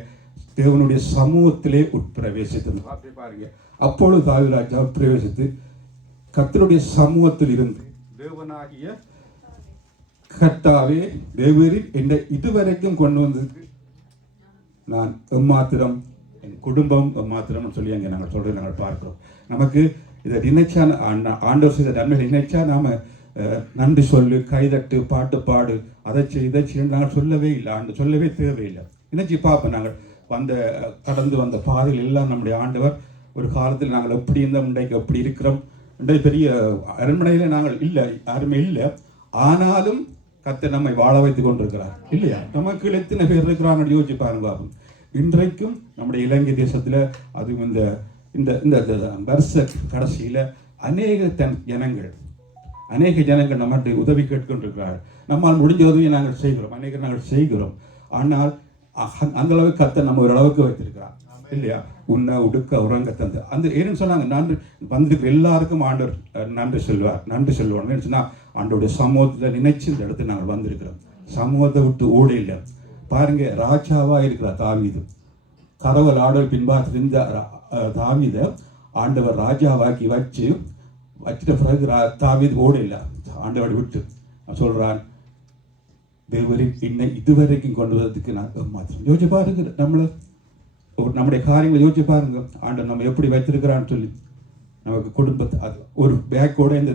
தேவனுடைய சமூகத்திலே உட்பிரவேசித்தது பாருங்க. அப்பொழுது தாவீது ராஜா உட்பிரவேசித்து கர்த்தருடைய சமூகத்தில் இருந்து தேவனாகிய கர்த்தாவே தேவரீர் என்னை இதுவரைக்கும் கொண்டு வந்ததுக்கு நான் எம்மாத்திரம், என் குடும்பம் மாத்திரம்னு சொல்லி அங்கே நாங்கள் சொல்கிறத நாங்கள் பார்க்கிறோம். நமக்கு இதை நினைச்சா ஆண்டவர் செய்த நன்மைகளை நினைச்சா நாம் நன்றி சொல்லு, கைதட்டு, பாட்டு பாடு, அதை செய்ய நாங்கள் சொல்லவே இல்லை, சொல்லவே தேவையில்லை. நினைச்சு பார்ப்போம். நாங்கள் கடந்து வந்த பாதையில் எல்லாம் நம்முடைய ஆண்டவர் ஒரு காலத்தில் நாங்கள் எப்படி இருந்தோம், இன்றைக்கு எப்படி இருக்கிறோம். இன்றைய பெரிய அரண்மனையில் நாங்கள் இல்லை, யாருமே இல்லை. ஆனாலும் கர்த்தர் நம்மை வாழ வைத்துக் கொண்டிருக்கிறார் இல்லையா? நமக்கு எத்தனை பேர் இருக்கிறாங்கன்னு யோசிச்சு பாருங்க. இன்றைக்கும் நம்முடைய இலங்கை தேசத்தில் அதுவும் இந்த வருஷ கடைசியில் அநேக ஜனங்கள் நம்மகிட்ட உதவி கேட்டுக்கொண்டிருக்கிறார்கள். நம்மால் முடிஞ்ச உதவியை நாங்கள் செய்கிறோம், நாங்கள் செய்கிறோம். ஆனால் அந்த அளவுக்கு கர்த்தர் நம்ம ஒரு அளவுக்கு வைத்திருக்கிறார் இல்லையா? உன்னை உடுக்க உறங்க தந்து அந்த ஏன்னு சொன்னாங்க. நன்றி வந்திருக்கிற எல்லாருக்கும் ஆண்டவர் நன்றி சொல்லுவாங்க. ஏன்னு சொன்னால் ஆண்டோடைய சமூகத்தில் நினைச்சு இந்த இடத்துல நாங்கள் வந்திருக்கிறோம். சமூகத்தை விட்டு ஓட இல்லை. பாருங்க, ராஜாவா இருக்கிறார் தாவீது. கரவல் ஆடல் பின்பாத்திருந்த தாவீத ஆண்டவர் ராஜாவாக்கி வச்சிட்ட பிறகு தாவீது ஓட இல்லை. ஆண்டவர் விட்டு சொல்றான், என்னை இதுவரைக்கும் கொண்டு வரதுக்கு நான் மாத்திரம். யோசிச்சு பாருங்க, நம்முடைய காரியங்களை யோசிச்சு பாருங்க. ஆண்டவர் நம்ம எப்படி வைத்திருக்கிறான்னு சொல்லி நமக்கு குடும்பத்தை அது ஒரு பேக்கோட இந்த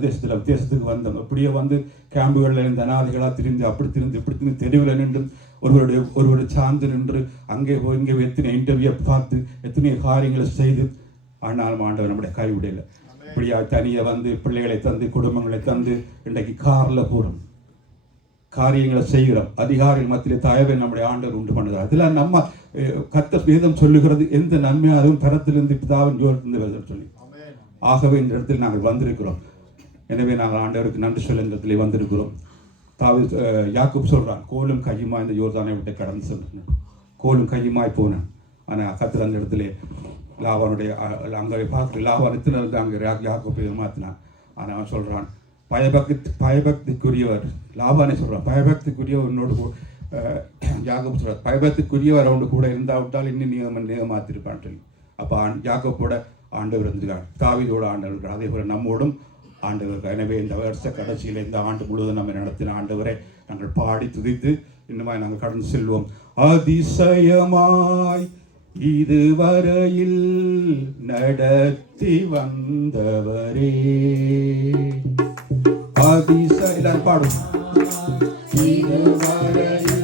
தேசத்துக்கு வந்தோம். அப்படியே கேம்புகளில் இருந்த அனாதைகளாக திரிந்து அப்படி திரிந்து தெருவில் நின்று ஒருவருடைய சார்ந்து நின்று அங்கே போய் இங்கே எத்தனை இன்டர்வியூ பார்த்து எத்தனை காரியங்களை செய்து ஆனாலும் ஆண்டவர் நம்முடைய கைவிடலை. இப்படியா தனியாக பிள்ளைகளை தந்து குடும்பங்களை தந்து இன்றைக்கு காரில் போகிறோம், காரியங்களை செய்கிறோம். அதிகாரிகள் மத்தியிலே தயவை நம்முடைய ஆண்டவர் உண்டு பண்ணுகிறார். அதில் நம்ம கர்த்தர் வேதம் சொல்லுகிறது, எந்த நன்மையாலும் பரத்திலிருந்து பிதாவின் ஜோரத்திலிருந்து வேதம் சொல்லி. ஆகவே இந்த இடத்தில் நாங்கள் வந்திருக்கிறோம். எனவே நாங்கள் ஆண்டவருக்கு நன்றி சொல்ல இந்த இடத்துல வந்திருக்கிறோம். யாக்கோபு சொல்கிறான், கோலும் கையுமா இந்த யோர்தானை விட்டு கடந்து சென்றேன், கோலும் கையுமாய் போனேன். ஆனால் கர்த்தர் அந்த இடத்துல லாபானுடைய அங்கே பார்க்குற லாபானத்தில் வந்து அங்கே யாக்கோபை மாற்றினான். ஆனால் அவன் சொல்கிறான், பயபக்திக்குரியவர் லாபானை சொல்கிறான், பயபக்திக்குரியவர் என்னோடு யாக்கோபு சொல்கிறார், பயபக்திக்குரியவர் அவனோடு கூட இருந்தாவிட்டால் இன்னும் மாற்றிருப்பான்னு சொல்லி. அப்போ யாக்கோபோட ஆண்டவர் இருந்திருக்கார், தாவீதோட ஆண்டவர் இருக்கிறார். அதே போல நம்மோடும் ஆண்டவர். எனவே இந்த வருஷ கடைசியில் இந்த ஆண்டு முழுவதும் நம்ம நடத்தின ஆண்டவரை நாங்கள் பாடி துதித்து இன்னுமாய் நாங்கள் கடந்து செல்வோம். அதிசயமாய் இதுவரையில் நடத்தி வந்தவரே, அதிசயம் பாடும். இதுவரையில்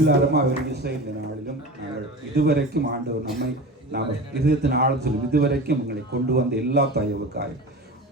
எல்லாரும் அவருக்கு இந்த நாளிலும் நாங்கள் இதுவரைக்கும் ஆண்டவர் நாம் இதயத்தின் ஆழத்தில் இதுவரைக்கும் எங்களை கொண்டு வந்த எல்லா தயவுக்காக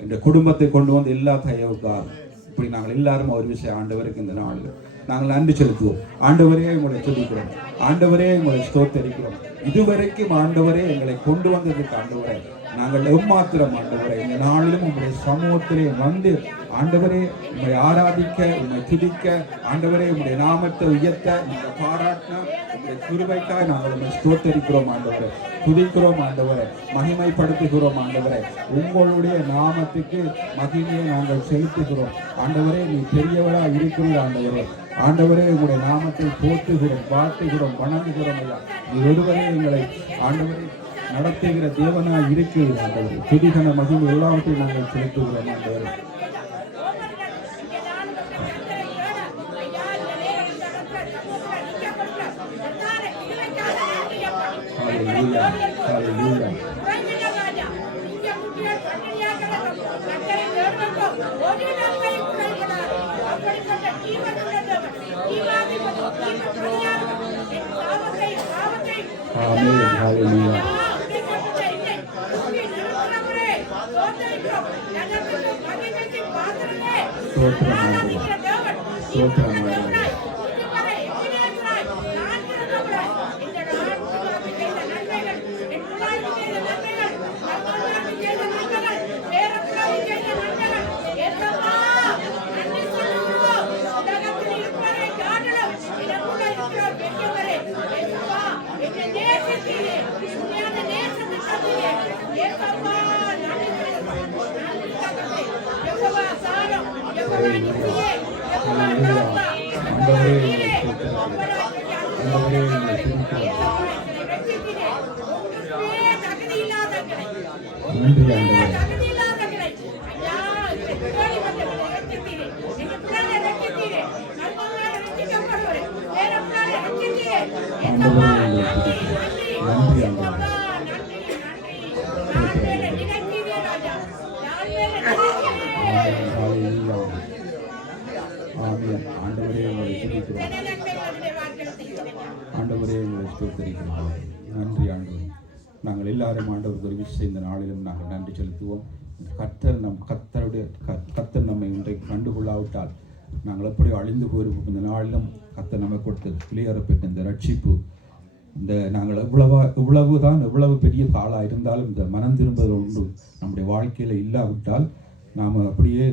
இந்த குடும்பத்தை கொண்டு வந்த எல்லா தயவுக்காக இப்படி நாங்கள் எல்லாரும் ஒரு விஷயம் ஆண்டவருக்கு இந்த நாளில் நாங்கள் நன்றி செலுத்துவோம். ஆண்டவரே உங்களை துதிக்கிறோம், ஆண்டவரே உங்களை ஸ்தோத்தரிக்கிறோம். இதுவரைக்கும் ஆண்டவரே எங்களை கொண்டு வந்ததுக்கு ஆண்டவரே நாங்கள் எம்மாத்திரம் ஆண்டவரே இந்த நாளிலும் உங்களுடைய சமூகத்திலே வந்து ஆண்டவரே உங்களை ஆராதிக்க, உங்களை துதிக்க, ஆண்டவரே உங்களுடைய நாமத்தை உயர்த்த, நீங்கள் பாராட்டின உங்களுடைய கிருபைக்காக நாங்கள் உங்களை ஸ்தோத்தரிக்கிறோம் ஆண்டவரே, துதிக்கிறோம் ஆண்டவரே, மகிமைப்படுத்துகிறோம் ஆண்டவரே. உங்களுடைய நாமத்துக்கு மகிமையை நாங்கள் செலுத்துகிறோம் ஆண்டவரே. நீ பெரியவரா இருக்கிறீர் ஆண்டவரே. ஆண்டவரே உங்களுடைய நாமத்தை போற்றுகிறோம், வாழ்த்துகிறோம், வணங்குகிறோம் ஐயா. நீ ஒருவரே எங்களை ஆண்டவரே நடத்துகிற தேவனாய் இருக்கிறீர் ஆண்டவரே. துதிகன மகிமை எல்லாவற்றையும் நாங்கள் செலுத்துகிறோம் ஆண்டவரே. Hallelujah. Hallelujah. Amen. Hallelujah. ஆண்டவரே உங்களை ஸ்தோத்திரிக்கிறோம். நன்றி ஆண்டவரே. நாங்கள் எல்லாரும் ஆண்டவருக்கு ஒரு விஷயம் இந்த நாளிலும் நாங்கள் நன்றி செலுத்துவோம். கர்த்தர் நம்மை இன்றைக்கு கண்டுகொள்ளாவிட்டால் நாங்கள் எப்படி அழிந்து போயிருப்போம். இந்த நாளிலும் கர்த்தர் நமக்கு கொடுத்த கிளியரப்பட்ட இந்த ரட்சிப்பு, இந்த நாங்கள் எவ்வளவு பெரிய காலாக இருந்தாலும் இந்த மனம் திரும்புதல் ஒன்று நம்முடைய வாழ்க்கையில் இல்லாவிட்டால் நாம் அப்படியே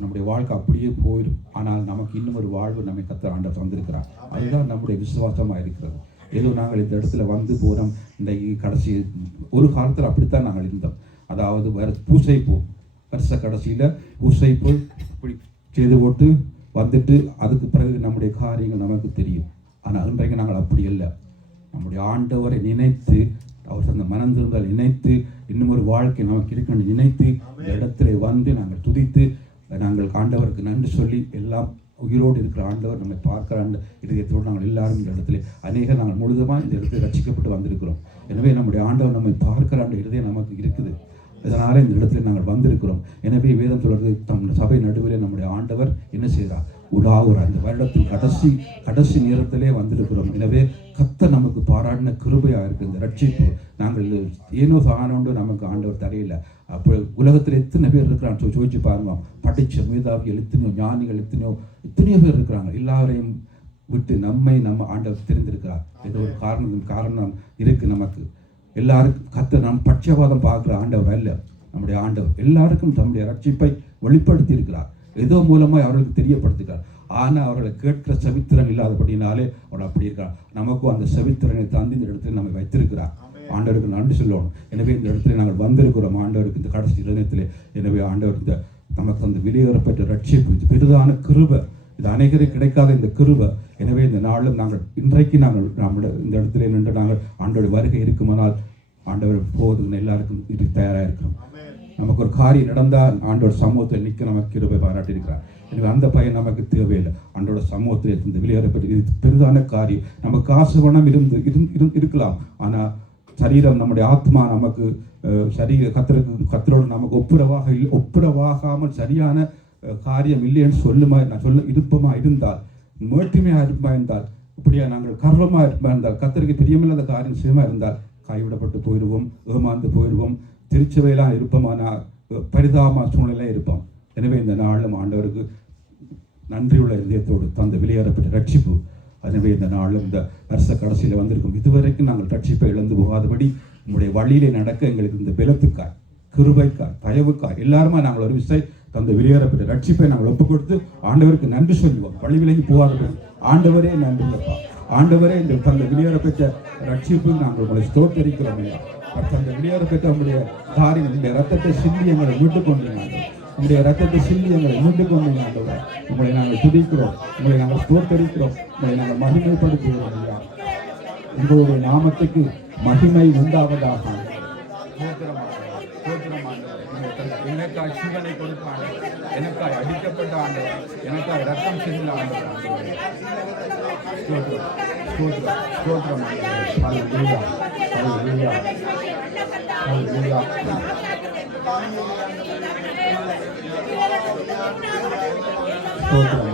நம்முடைய வாழ்க்கை அப்படியே போயிடும். ஆனால் நமக்கு இன்னும் ஒரு வாழ்வு நம்மை கர்த்தர் ஆண்டவர் தந்திருக்கிறார். அதுதான் நம்முடைய விசுவாசமாக இருக்கிறது. ஏதோ நாங்கள் இந்த இடத்துல வந்து போகிறோம். இன்றைக்கு கடைசி ஒரு காலத்தில் அப்படித்தான் நாங்கள் இருந்தோம். அதாவது பூசைப்பூ வருஷ கடைசியில் பூசைப்பூ இப்படி செய்து போட்டு வந்துட்டு அதுக்கு பிறகு நம்முடைய காரியங்கள் நமக்கு தெரியும். ஆனால் இன்றைக்கு நாங்கள் அப்படி இல்லை. நம்முடைய ஆண்டவரை நினைத்து, அவர் அந்த மனம் திரும்பல் நினைத்து, இன்னும் ஒரு வாழ்க்கை நமக்கு இருக்கணும் நினைத்து இந்த இடத்துல வந்து நாங்கள் துதித்து நாங்கள் ஆண்டவருக்கு நன்றி சொல்லி எல்லாம் உயிரோடு இருக்கிற ஆண்டவர் நம்மை பார்க்கிற இதயத்தோடு நாங்கள் எல்லாரும் இந்த இடத்துல அநேக நாங்கள் முழுதுமாக இந்த இடத்துல ரட்சிக்கப்பட்டு வந்திருக்கிறோம். எனவே நம்முடைய ஆண்டவர் நம்மை பார்க்கிற இதயம் நமக்கு இருக்குது. இதனால இந்த இடத்துல நாங்கள் வந்திருக்கிறோம். எனவே வேதம் சொல்றது தம் சபை நடுவில் நம்முடைய ஆண்டவர் என்ன செய்கிறார், உலாவுற அந்த வருடத்தின் கடைசி நேரத்திலே வந்திருக்கிறோம். எனவே கர்த்தர் நமக்கு பாராட்டின கிருபையாக இருக்குது இந்த ரட்சிப்பு. நாங்கள் ஏனோ சாணோண்டு நமக்கு ஆண்டவர் தரையில்லை. அப்போ உலகத்தில் எத்தனை பேர் இருக்கிறான்னு யோசிச்சு பாருங்க. படித்த மேதாவிகள் எத்தனையோ, ஞானிகள் எத்தனையோ பேர் இருக்கிறாங்க. எல்லாரையும் விட்டு நம்ம ஆண்டவர் தெரிந்திருக்கிறார். ஏதோ ஒரு காரணம் இருக்குது நமக்கு. எல்லாருக்கும் நம் பட்சபாதம் பார்க்குற ஆண்டவர் அல்ல. நம்முடைய ஆண்டவர் எல்லாருக்கும் தம்முடைய ரட்சிப்பை வெளிப்படுத்தி இருக்கிறார். ஏதோ மூலமாக அவர்களுக்கு தெரியப்படுத்துகிறார். ஆனால் அவர்களை கேட்கிற செவித்திறன் இல்லாதபடினாலே அவர் அப்படி இருக்கிறார். நமக்கும் அந்த செவித்திறனை தந்து இந்த இடத்துல நம்ம வைத்திருக்கிறார். ஆண்டவருக்கு நன்றி சொல்லணும். எனவே இந்த இடத்துல நாங்கள் வந்திருக்கிறோம் ஆண்டவருக்கு இந்த கடைசி இளைஞத்தில். எனவே ஆண்டவர் இந்த நமக்கு அந்த வெளியேறப்பட்ட ரட்சிப்பு, இது பெரிதான கிருபை, இது அநேகருக்கு கிடைக்காத இந்த கிருபை. எனவே இந்த நாளில் இன்றைக்கு நம்முடைய இந்த இடத்துல நின்று நாங்கள் ஆண்டோட வருகை இருக்குமானால் ஆண்டவர் போவதுன்னு எல்லாருக்கும் இது தயாராக இருக்கிறோம். நமக்கு ஒரு காரியம் நடந்தால் ஆண்டோட சமூகத்தில் நிற்க நமக்கு கிருபை பாராட்டியிருக்கிறார். எனவே அந்த பையன் நமக்கு தேவையில்லை. ஆண்டோட சமூகத்தில் இந்த வெளியேறப்பட்டு இது பெரிதான காரியம். நமக்கு காசு பணம் இருக்கலாம். ஆனால் சரீரம், நம்முடைய ஆத்மா நமக்கு கத்தரோடு நமக்கு ஒப்புரவாகாமல் சரியான காரியம் இல்லைன்னு சொல்ல இருப்பமா இருந்தால், மேட்டுமையாக இருப்பா இருந்தால், இப்படியா நாங்கள் கர்வமாக இருப்பா இருந்தால், கத்தருக்கு பிரியமில்லாத காரியம் செய்யமா இருந்தால் கைவிடப்பட்டு போயிடுவோம், ஏமாந்து போயிடுவோம், திருச்சபையெல்லாம் இருப்போமானால் பரிதாப சூழ்நிலை இருப்போம். எனவே இந்த நாளும் ஆண்டவருக்கு நன்றியுள்ள இதயத்தோடு தந்த வெளியேறப்பட்ட ரட்சிப்பு. எனவே இந்த நாளும் இந்த வருஷ கடைசியில் வந்திருக்கும். இதுவரைக்கும் நாங்கள் ரட்சிப்பை இழந்து போகாதபடி உங்களுடைய வழியிலே நடக்க எங்களுக்கு இந்த பலத்துக்காய், கிருபைக்காய், தயவுக்காய் எல்லாருமே நாங்கள் ஒரு விஷயம் தந்த வெளியேறப்பட்ட ரட்சிப்பை நாங்கள் ஒப்புக் கொடுத்து ஆண்டவருக்கு நன்றி சொல்லுவோம். வழி விலகி போகாதபடி ஆண்டவரே நன்றி இல்லப்பா. ஆண்டவரே இந்த தந்த வெளியேறப்பட்ட ரட்சிப்பு நாங்கள் உங்களை ஸ்தோத்தரிக்கிறோம். தந்த வெளியேறப்பட்ட உங்களுடைய காரியம், இந்த ரத்தத்தை சிந்தி எங்களை மீட்டு கொண்டீங்க. உங்களுடைய ரத்தத்தை சிந்தி எங்களை மீட்டு கொண்டீங்க ஆண்டவர். உங்களை நாங்கள் துதிக்கிறோம், உங்களை நாங்கள் ஸ்தோத்தரிக்கிறோம், உங்களை நாங்கள் மகிமைப்படுத்துகிறோம். ஐயா, உங்களுடைய நாமத்துக்கு மகிமை உண்டாவதாக. எனக்காய் ஜீவனை கொடுப்பாங்க, எனக்காய் அடிக்கப்பட்ட ஆண்டவர், எனக்காய் ரத்தம் செல்ல ஆண்டவர். ஸ்தோத்திரம். ஹல்லேலூயா, ஹல்லேலூயா, ஹல்லேலூயா. ஸ்தோத்திரம்.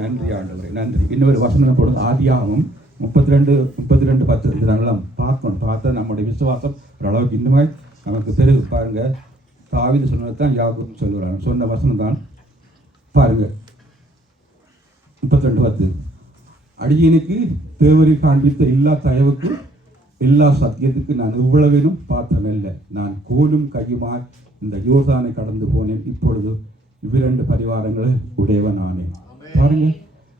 நன்றி ஆண்டவரே, நன்றி. இன்னொரு வசனம் போடுங்க. ஆதியாகமம் 32:10 இதெல்லாம் பார்க்கணும். பார்த்தா நம்முடைய விசுவாசம் ஓரளவுக்கு இன்னுமே நமக்கு பெருகு. பாருங்க, தாவீது சொன்னதான் யாக்கோபு சொல்லுறாங்க. சொன்ன வசனம் தான் பாருங்க. 32:10 அடியனுக்கு தேவரி காண்பித்த எல்லா தயவுக்கு எல்லா சத்தியத்துக்கு நான் இவ்வளவேனும் பார்த்தமில்லை. நான் கோலும் கையுமாய் இந்த யோர்தானை கடந்து போனேன். இப்பொழுது இவ்விரண்டு பரிவாரங்களை உடையவன் ஆனேன். பாருங்க,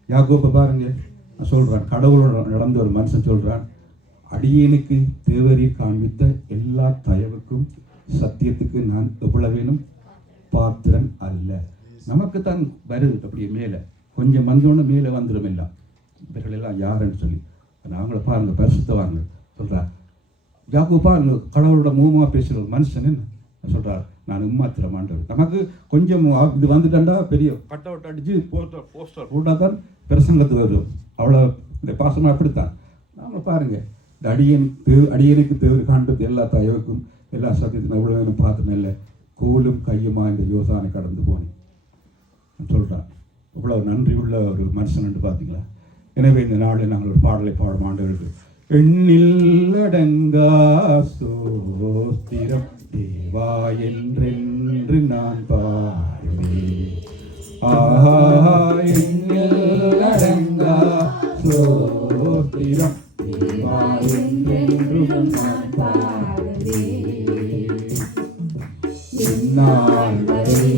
யாக்கோபு பாருங்க சொல்றான். கடவுளோட நடந்த ஒரு மனுஷன் சொல்றான், அடியனுக்கு தேவரி காண்பித்த எல்லா தயவுக்கும் சத்தியத்துக்கு நான் எவ்வளவேனும் பாத்திரன் அல்ல. நமக்கு தான் வருது அப்படியே மேலே கொஞ்சம் வந்தோன்னு மேலே வந்துடும் எல்லாம். இவர்கள் எல்லாம் யாருன்னு சொல்லி அவங்கள பாருங்க, பரிசுத்தவாங்க சொல்கிறார். யாக்கோபு பாருங்க, கடவுளோட மூலமாக பேசுகிற ஒரு மனுஷன் என்ன சொல்கிறார், நான் உம்மாத்திரம் ஆண்டவர். நமக்கு கொஞ்சம் இது வந்துட்டா பெரிய கட் அவுட் அடித்து போஸ்டர் போட்டால் தான் பிரசங்கத்து வரும். அவ்வளோ இந்த பாசமாக அப்படித்தான். நாம் பாருங்கள், இந்த அடியனுக்கு தேவை காண்பது எல்லா தயவுக்கும் எல்லா சத்தியத்தின் எவ்வளோ வேணும் பார்த்தோம் இல்லை. கோலும் கையுமா இந்த யோசானை கடந்து போனேன் சொல்கிறான். இவ்வளோ நன்றி உள்ள ஒரு மனுஷன் என்று பார்த்தீங்களா. எனவே இந்த நாளில் நாங்கள் ஒரு பாடலை பாடும். ஆண்டவருக்கு எண்ணில் அடங்கா ஸ்தோத்திரம் தேவா என்றென்று நான் பாடுவேன். ஆஹா, எண்ணில் அடங்கா ஸ்தோத்திரம் தேவா என்றென்று நான் பாடுவேன். என்னால் வரை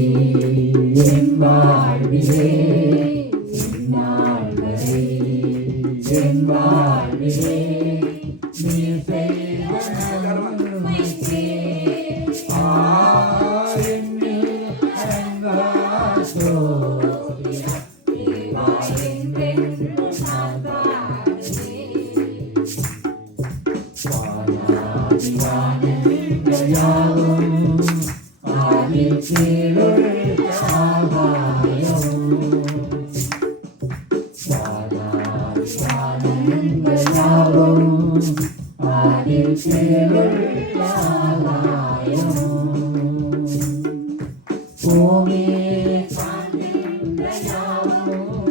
என் வாழ்விலே, என்னால் வரை என் வாழ்விலே நீ செய்த நன்மைக்கே என்னில் அடங்கா ஸ்தோத்திரம் தேவா என்றென்று நான் பாடுவேன். வானாதிவானங்கள் யாவும் ஆதில் கீழொழுக்க ஆகாயம், வானாதிவானங்கள் அதில் திருளுள்ள ஆகாயம் பூமி காண்கின்ற யாவும்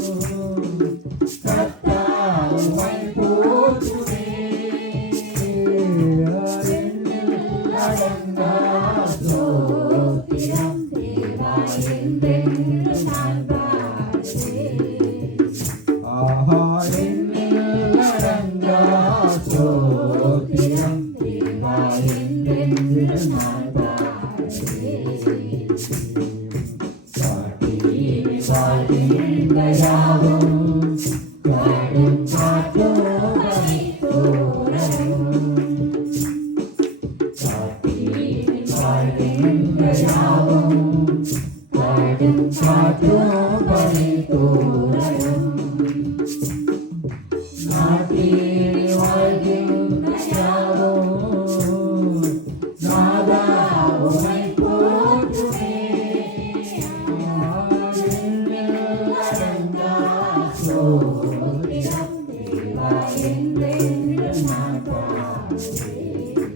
கர்த்தாவை போற்றுமே. எண்ணில் அடங்கா ஸ்தோத்திரம் தேவா என்றென்று நான் பாடுவேன். ஆஹா எண்ணில் அடங்கா ஸ்தோத்திரம் தேவா என்றென்று நான் பாடுவேன். காட்டில் வாழ்கின்ற யாவும் காடும் காற்றோரை தோரணம். காட்டில் வாழ்கின்ற யாவும் காடும் காற்றோரை தோரணம். நாட்டில் வாழ்கின்ற யாவும் நாதா உம்மை போற்றுமே. எண்ணில் அடங்கா ஸ்தோத்திரம் தேவா என்றென்று நான் பாடுவேன்.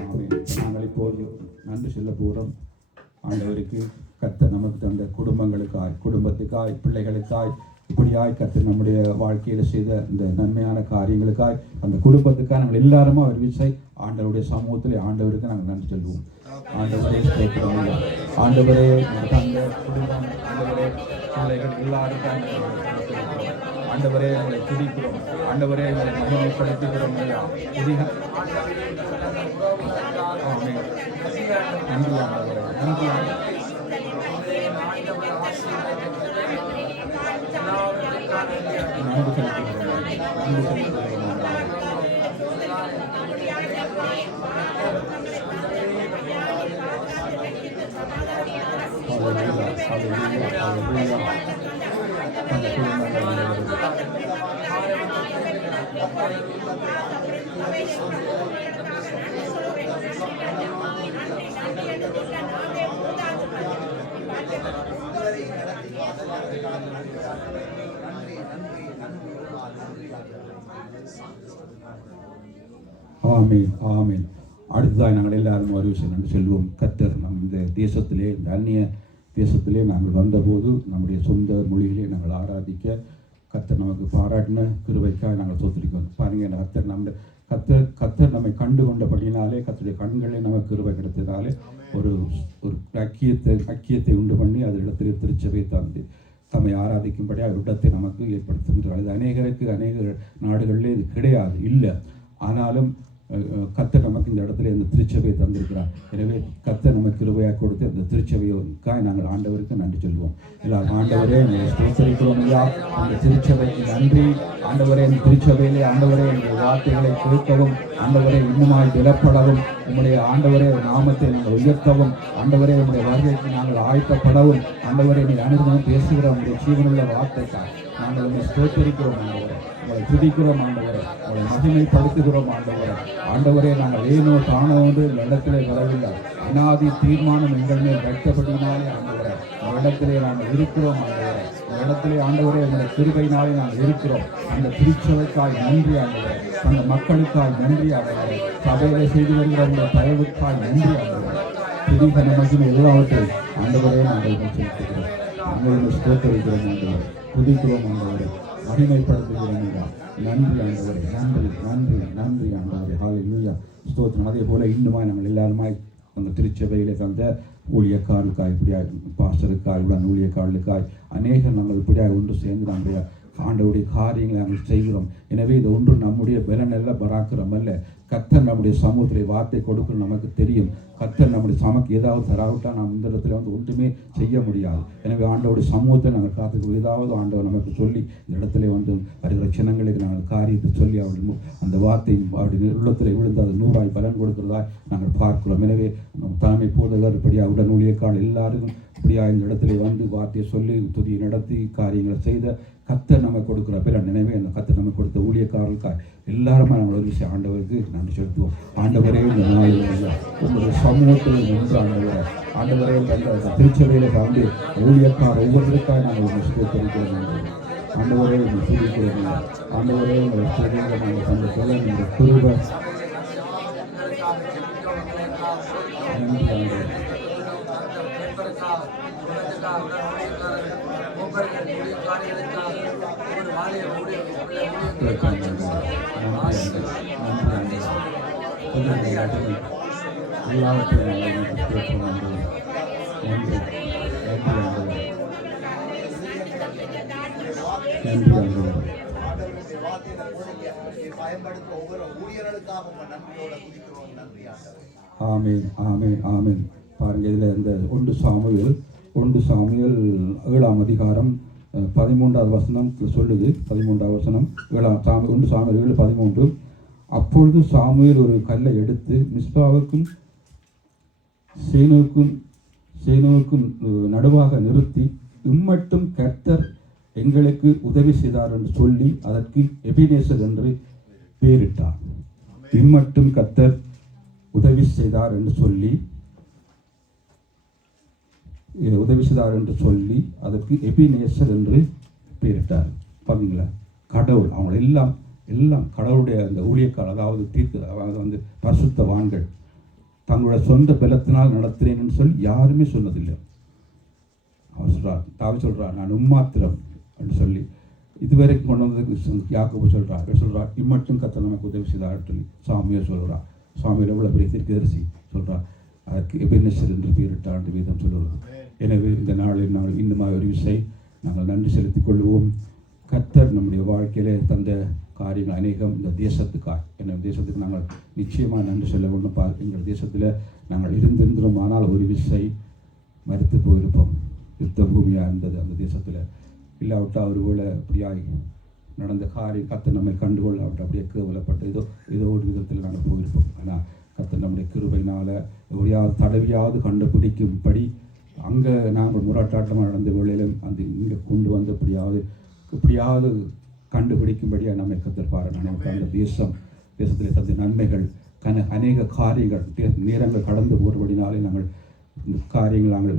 ஆமென். நாங்கள் இப்போது நன்றி சொல்ல போகிறோம் ஆண்டவருக்கு. கர்த்தர் நமக்கு தந்த குடும்பங்களுக்காய், குடும்பத்துக்காய், பிள்ளைகளுக்காய், இப்படியாய் கர்த்தர் நம்முடைய வாழ்க்கையில் செய்த இந்த நன்மையான காரியங்களுக்காய், அந்த குடும்பத்துக்காக நாங்கள் எல்லாருமே ஒரு விசை ஆண்டவருடைய சமூகத்தில் ஆண்டவருக்கு நாங்கள் நன்றி சொல்லுவோம். ஆண்டவரே ஸ்தோத்திரம் ஐயா. ஆண்டவரே தந்த குடும்பம், ஆண்டவரே பிள்ளைகள் எல்லாருக்கும் ஆண்டவரே உங்களை துதிக்கிறோம். ஆண்டவரே உங்களை மகிமைப்படுத்துகிறோம் ஐயா. ஆமென். நன்றி ஆண்டவரே, நன்றி ஆண்டவரே. நன்றி செலுத்துகிறோம். நன்றி செலுத்துகிறோம் ஆண்டவரே. ஹல்லேலூயா, ஹல்லேலூயா, ஹல்லேலூயா. அந்த குடும்பங்கள் ஆமென், ஆமென். அடுத்ததாக நாங்கள் எல்லாரும் ஒரு விஷயம் நன்றி செல்வோம். கர்த்தர் நம் இந்த தேசத்திலே, இந்த அந்நிய தேசத்திலே நாங்கள் வந்தபோது நம்முடைய சொந்த மொழியிலே நாங்கள் ஆராதிக்க கர்த்தர் நமக்கு பாராட்டின கிருபைக்காக நாங்கள் தோற்றிருக்கோம். பாருங்க, கர்த்தர் நம்மை கண்டு கொண்டபடினாலே, கர்த்தருடைய கண்களே நமக்கு கிருபை கிடைத்ததாலே ஒரு ஐக்கியத்தை உண்டு பண்ணி அதிலிடத்திலே திருச்சபை தந்து தம்மை ஆராதிக்கும்படி அவரிடத்தை நமக்கு ஏற்படுத்துகின்றார். இது அநேக நாடுகளிலே இது கிடையாது, இல்லை. ஆனாலும் கர்த்தர் நமக்கு இந்த இடத்துல இந்த திருச்சபையை தந்திருக்கிறார். எனவே கர்த்தர் நமக்கு கிருபையாக கொடுத்து இந்த திருச்சபைக்காக நாங்கள் ஆண்டவருக்கு நன்றி சொல்வோம். எல்லாரும் ஆண்டவரே உங்களை ஸ்தோத்திரிக்கிறோம் ஐயா. அந்த திருச்சபைக்கு நன்றி ஆண்டவரே. இந்த திருச்சபையிலே ஆண்டவரே எங்கள் வார்த்தைகளை கேட்கவும், ஆண்டவரே இன்னுமாய் திலப்படவும், உங்களுடைய ஆண்டவரே நாமத்தை நாங்கள் உயர்த்தவும், ஆண்டவரே உங்களுடைய வருகைக்கு நாங்கள் ஆயத்தப்படவும், ஆண்டவரே நீ அனுதினம் பேசுகிற உங்களுடைய ஜீவனுள்ள வார்த்தைக்காக நாங்கள் உங்களை ஸ்தோத்திரிக்கிறோம் ஆண்டவரே. உங்களை துதிக்கிறோம் ஆண்டவரே. உங்களை மகிமைப்படுத்துகிறோம் ஆண்டவரே. ஆண்டவரே நாங்கள் ஏனோ தானோ என்று இந்த இடத்திலே வரவில்லை. அநாதி தீர்மானம் எங்கள் மேல் வைத்தபடினாலே ஆண்டவரே இந்த இடத்திலே நாங்கள் இருக்கிறோம் ஆண்டவரே. இந்த இடத்திலே ஆண்டவரே உங்களுடைய கிருபையினாலே நாங்கள் இருக்கிறோம். அந்த திருச்சபைக்காய் நன்றி ஆண்டவரே. அந்த மக்களுக்காய் நன்றி ஆண்டவரே. சபையிலே செய்து வருகிற உங்களுடைய தயவுக்காய் நன்றி ஆண்டவரே. துதிகன மகிமை எல்லாவற்றையும் ஆண்டவரே நாங்கள் செலுத்துகிறோம். நாங்கள் ஸ்தோத்திரிக்கிறோம் ஆண்டவரே. துதிக்கிறோம் ஆண்டவரே. மகிமைப்படுத்துகிறோம் ஐயா. நன்றி ஆண்டவரே. நன்றி, நன்றி, நன்றி ஆண்டவரே. ஹல்லேலூயா, ஸ்தோத்திரம். அதே போல இன்னுமாய் நாங்கள் எல்லாருமாய் அந்த திருச்சபையிலே தந்த ஊழியக்காரர்களுக்காய், இப்படியாய் பாஸ்டருக்காய், உடன் ஊழியக்காரர்களுக்காய் அநேகம் நாங்கள் இப்படியாக ஒன்று சேர்ந்து நம்முடைய ஆண்டவருடைய காரியங்களை நாங்கள் செய்கிறோம். எனவே இது ஒன்று நம்முடைய பலன் அல்ல, பராக்கிரம் அல்ல. கர்த்தர் நம்முடைய சமூகத்தில் வார்த்தை கொடுக்கணும், நமக்கு தெரியும். கர்த்தர் நம்முடைய சமக்கு ஏதாவது தராவிட்டால் நாம் இந்த இடத்துல ஒன்றுமே செய்ய முடியாது. எனவே ஆண்டவருடைய சமூகத்தை நாங்கள் காத்துக்கு ஏதாவது ஆண்டவர் நமக்கு சொல்லி இந்த இடத்துல வருகிற சின்னங்களுக்கு நாங்கள் காரியத்தை சொல்லி அவர்கள் அந்த வார்த்தை அவருடைய உள்ளத்தில் விழுந்து அது 100 பலன் கொடுக்கிறதா நாங்கள் பார்க்கிறோம். எனவே நம் தலைமை போதகர் இப்படியா உடன் ஊழியக்காரர்கள் எல்லாருக்கும் இப்படியா இந்த இடத்துல வார்த்தையை சொல்லி துதியை நடத்தி காரியங்களை செய்த கர்த்தர் நமக்கு கொடுக்குற பலன். எனவே அந்த கர்த்தர் நமக்கு கொடுத்த ஊழியக்காரர்களுக்காக எல்லாருமே நாங்கள் ஒரு விஷயம் ஆண்டவருக்கு நன்றி செலுத்துவோம். ஆண்டவரே இந்த நாளில் உங்களுடைய சமூகத்தில் நின்று ஆண்டவரே அந்த திருச்சபையில் வந்து ஊழியக்கார ஒவ்வொருக்காக நாங்கள் உங்களை ஸ்தோத்திரிக்கிறோம். ஆண்டவரே உங்களை துதிக்கிறோம். ஆண்டவரே உங்களை நாங்கள் தந்த பலன் இந்த கிருபை ஊழியர்களுக்காக ஊழியக்காரர்கள் மூப்பர்கள் ஊழியக்காரிகளுக்காக ஒரு வாலிய ஊழியர்களுக்காக ஆமீன் ஆமீன் ஆமீன். பாருங்க, இதில் இந்த 1 சாமுவேல் 7ஆம் அதிகாரம் 13வது வசனம் சொல்லுது. 13வது வசனம் 1 சாமுவேல் 7:13. அப்பொழுது சாமுவேல் ஒரு கல்லை எடுத்து மிஸ்பாவுக்கும் சேனோவுக்கும் நடுவாக நிறுத்தி, இம்மட்டும் கர்த்தர் எங்களுக்கு உதவி செய்தார் என்று சொல்லி அதற்கு எபினேசர் என்று பெயரிட்டார். இம்மட்டும் கர்த்தர் உதவி செய்தார் என்று சொல்லி அதற்கு எபினேசர் என்று பெயரிட்டார். பார்த்தீங்களா, கடவுள் அவங்க எல்லாம் கடவுளுடைய அந்த ஊழியக்காரர், அதாவது பரிசுத்தவான்கள் தங்களுடைய சொந்த பலத்தினால் நடத்தினேன்னு சொல்லி யாருமே சொன்னதில்லை. அவர் சொல்றார், தாவீது சொல்றார், நான் உம்மாத்திரம் என்று சொல்லி இதுவரைக்கும் கொண்டு வந்ததுக்கு யாக்கோபு சொல்றார் இம்மட்டும் கர்த்தர் நமக்கு உதவி செய்தார் சொல்லி சாமுவேல் சொல்கிறார். சாமுவேல் எவ்வளவு பெரிய தீர்க்கதரிசி சொல்றார், அதற்கு எபெனேசர் என்று பெயரிட்டார் என்று வேதம் சொல்லுகிறது. எனவே இந்த நாளில் இன்னுமா ஒரு விசை நாங்கள் நன்றி செலுத்திக் கொள்வோம். கர்த்தர் நம்முடைய வாழ்க்கையிலே தந்த காரியங்கள் அநேகம் இந்த தேசத்துக்காக, என்ன தேசத்துக்கு நாங்கள் நிச்சயமாக நன்றி சொல்ல வேண்டும். எங்கள் தேசத்தில் நாங்கள் இருந்திருந்தோம், ஆனால் ஒரு விசை மறுத்து போயிருப்போம். யுத்த பூமியாக இருந்தது அந்த தேசத்தில். இல்லாவிட்டால் ஒருவேளை அப்படியாய் நடந்த காரியம் கர்த்தர் நம்மை கண்டுகொள்ளாவிட்டு அப்படியே கேவலப்பட்டு ஏதோ ஒரு விதத்தில் நாங்கள் போயிருப்போம். ஆனால் கர்த்தர் நம்முடைய கிருபையினால் எப்படியாவது தடவியாவது கண்டுபிடிக்கும்படி அங்கே நாங்கள் முரட்டாட்டமாக நடந்த வேளையிலும் அந்த இங்கே கொண்டு வந்து எப்படியாவது கண்டுபிடிக்கும்படியாக நம்மை கர்த்தர் பாருங்கள். நமக்கு அந்த தேசத்தில் தந்த நன்மைகள் அநேக காரியங்கள் நேரங்கள் கடந்து போகிறபடினாலே நாங்கள் இந்த காரியங்கள் நாங்கள்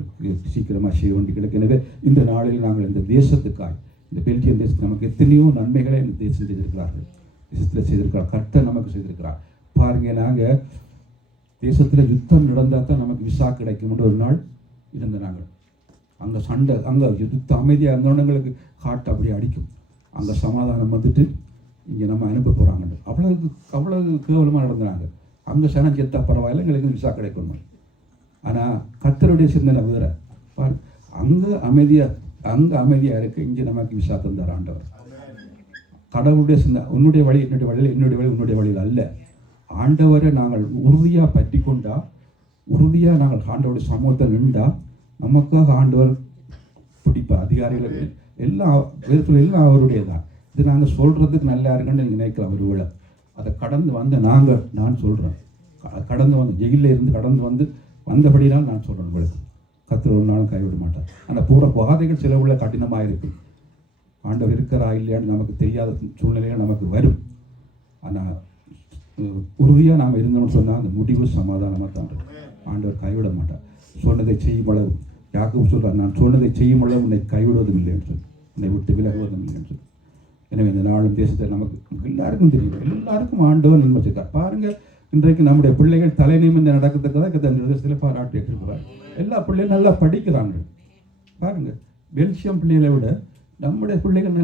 சீக்கிரமாக செய்ய வேண்டி கிடக்கு. எனவே இந்த நாளில் நாங்கள் இந்த தேசத்துக்காய், இந்த பெல்ஜியம் தேசத்துக்கு நமக்கு எத்தனையோ நன்மைகளை இந்த தேசத்தில் செய்திருக்கிறார். கர்த்தர் நமக்கு செய்திருக்கிறார். பாருங்க, நாங்கள் தேசத்தில் யுத்தம் நடந்தால் தான் நமக்கு விசா கிடைக்கும். ஒரு நாள் இருந்த நாங்கள் அங்கே சண்டை, அங்கே யுத்த அமைதியாக இருந்தவங்களுக்கு காட்டு அப்படியே அடிக்கும். அங்கே சமாதானம் வந்துட்டு இங்கே நம்ம அனுப்ப போகிறாங்க. அவ்வளவு கேவலமாக நடந்தாங்க. அங்கே சனம் செத்தா பரவாயில்ல, எங்களுக்கு விசா கிடைக்கணும். ஆனால் கர்த்தருடைய சிந்தனை வேறு. அங்கே அமைதியாக இருக்கு, இங்கே நமக்கு விசா தந்தார் ஆண்டவர். கடவுளுடைய சிந்தனை உன்னுடைய வழி என்னுடைய வழியில், என்னுடைய வழி உன்னுடைய வழியில் அல்ல. ஆண்டவரை நாங்கள் உறுதியாக பற்றி கொண்டா, உறுதியாக நாங்கள் ஆண்டவருடைய சமூகத்தை நின்றா, நமக்காக ஆண்டவர் பிடிப்பார். அதிகாரிகள் எல்லாம் விதத்தில் எல்லாம் அவருடைய தான். இது நாங்கள் சொல்கிறதுக்கு நல்லா இருக்குன்னு நீங்கள் நினைக்கலாம். ஒரு வேளை அதை கடந்து வந்த நான் சொல்கிறேன், கடந்து வந்து ஜெயிலில் இருந்து கடந்து வந்தபடினால் நான் சொல்கிறேன். உங்களுக்கு கர்த்தர் ஒரு நாளும் கைவிட மாட்டார். ஆனால் போகிற பாதைகள் சில உள்ள கடினமாக இருக்கும். ஆண்டவர் இருக்கிறா இல்லையான்னு நமக்கு தெரியாத சூழ்நிலையாக நமக்கு வரும். ஆனால் உறுதியாக நாம் இருந்தோம்னு சொன்னால் அந்த முடிவு சமாதானமாக தான் இருக்கும். ஆண்டவர் கைவிட மாட்டார். சொன்னதை செய்யும் அளவு யாக்கோபு சொல்கிறார், நான் சொன்னதை செய்யும் அளவு உன்னை கைவிடுவதும் இல்லை என்று சொல்லி, உன்னை விட்டு விலகுவதும் இல்லை என்று சொல்லி. எனவே இந்த நாளும் தேசத்தை நமக்கு எல்லாருக்கும் தெரியும், எல்லாருக்கும் ஆண்டவர் நன்மை செய்தார். பாருங்கள், இன்றைக்கு நம்முடைய பிள்ளைகள் தலை நிமிர்ந்து நடக்கிறதுக்காக இந்த தேசத்தில் பாராட்டி இருக்கிறார். எல்லா பிள்ளைகளும் நல்லா படிக்கிறாங்க. பாருங்கள், பெல்ஜியம் பிள்ளைகளை விட நம்முடைய பிள்ளைகள்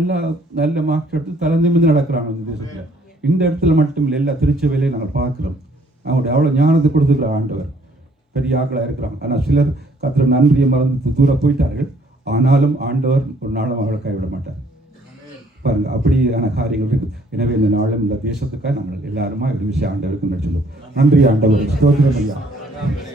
நல்ல மார்க்ஸ் எடுத்து தலை நிமிர்ந்து நடக்கிறாங்க இந்த தேசத்தில். இந்த இடத்துல மட்டும் இல்லை, எல்லா திருச்சபையிலையும் நாங்கள் பார்க்குறோம். அவங்களுடைய அவ்வளோ ஞானத்தை கொடுத்துக்கிற ஆண்டவர் பெரிய ஆக்களாக இருக்கிறாங்க. ஆனால் சிலர் கர்த்தர் நன்றியை மறந்து தூர போயிட்டார்கள். ஆனாலும் ஆண்டவர் ஒரு நாளும் அவளை கைவிட மாட்டார். பாருங்க, அப்படியான காரியங்கள் இருக்குது. எனவே இந்த நாளும் இந்த தேசத்துக்காக நாங்கள் எல்லாருமா ஒரு விஷயம் ஆண்டவருக்கு நடிச்சோம். நன்றி ஆண்டவர், ஸ்தோத்திரம் ஐயா.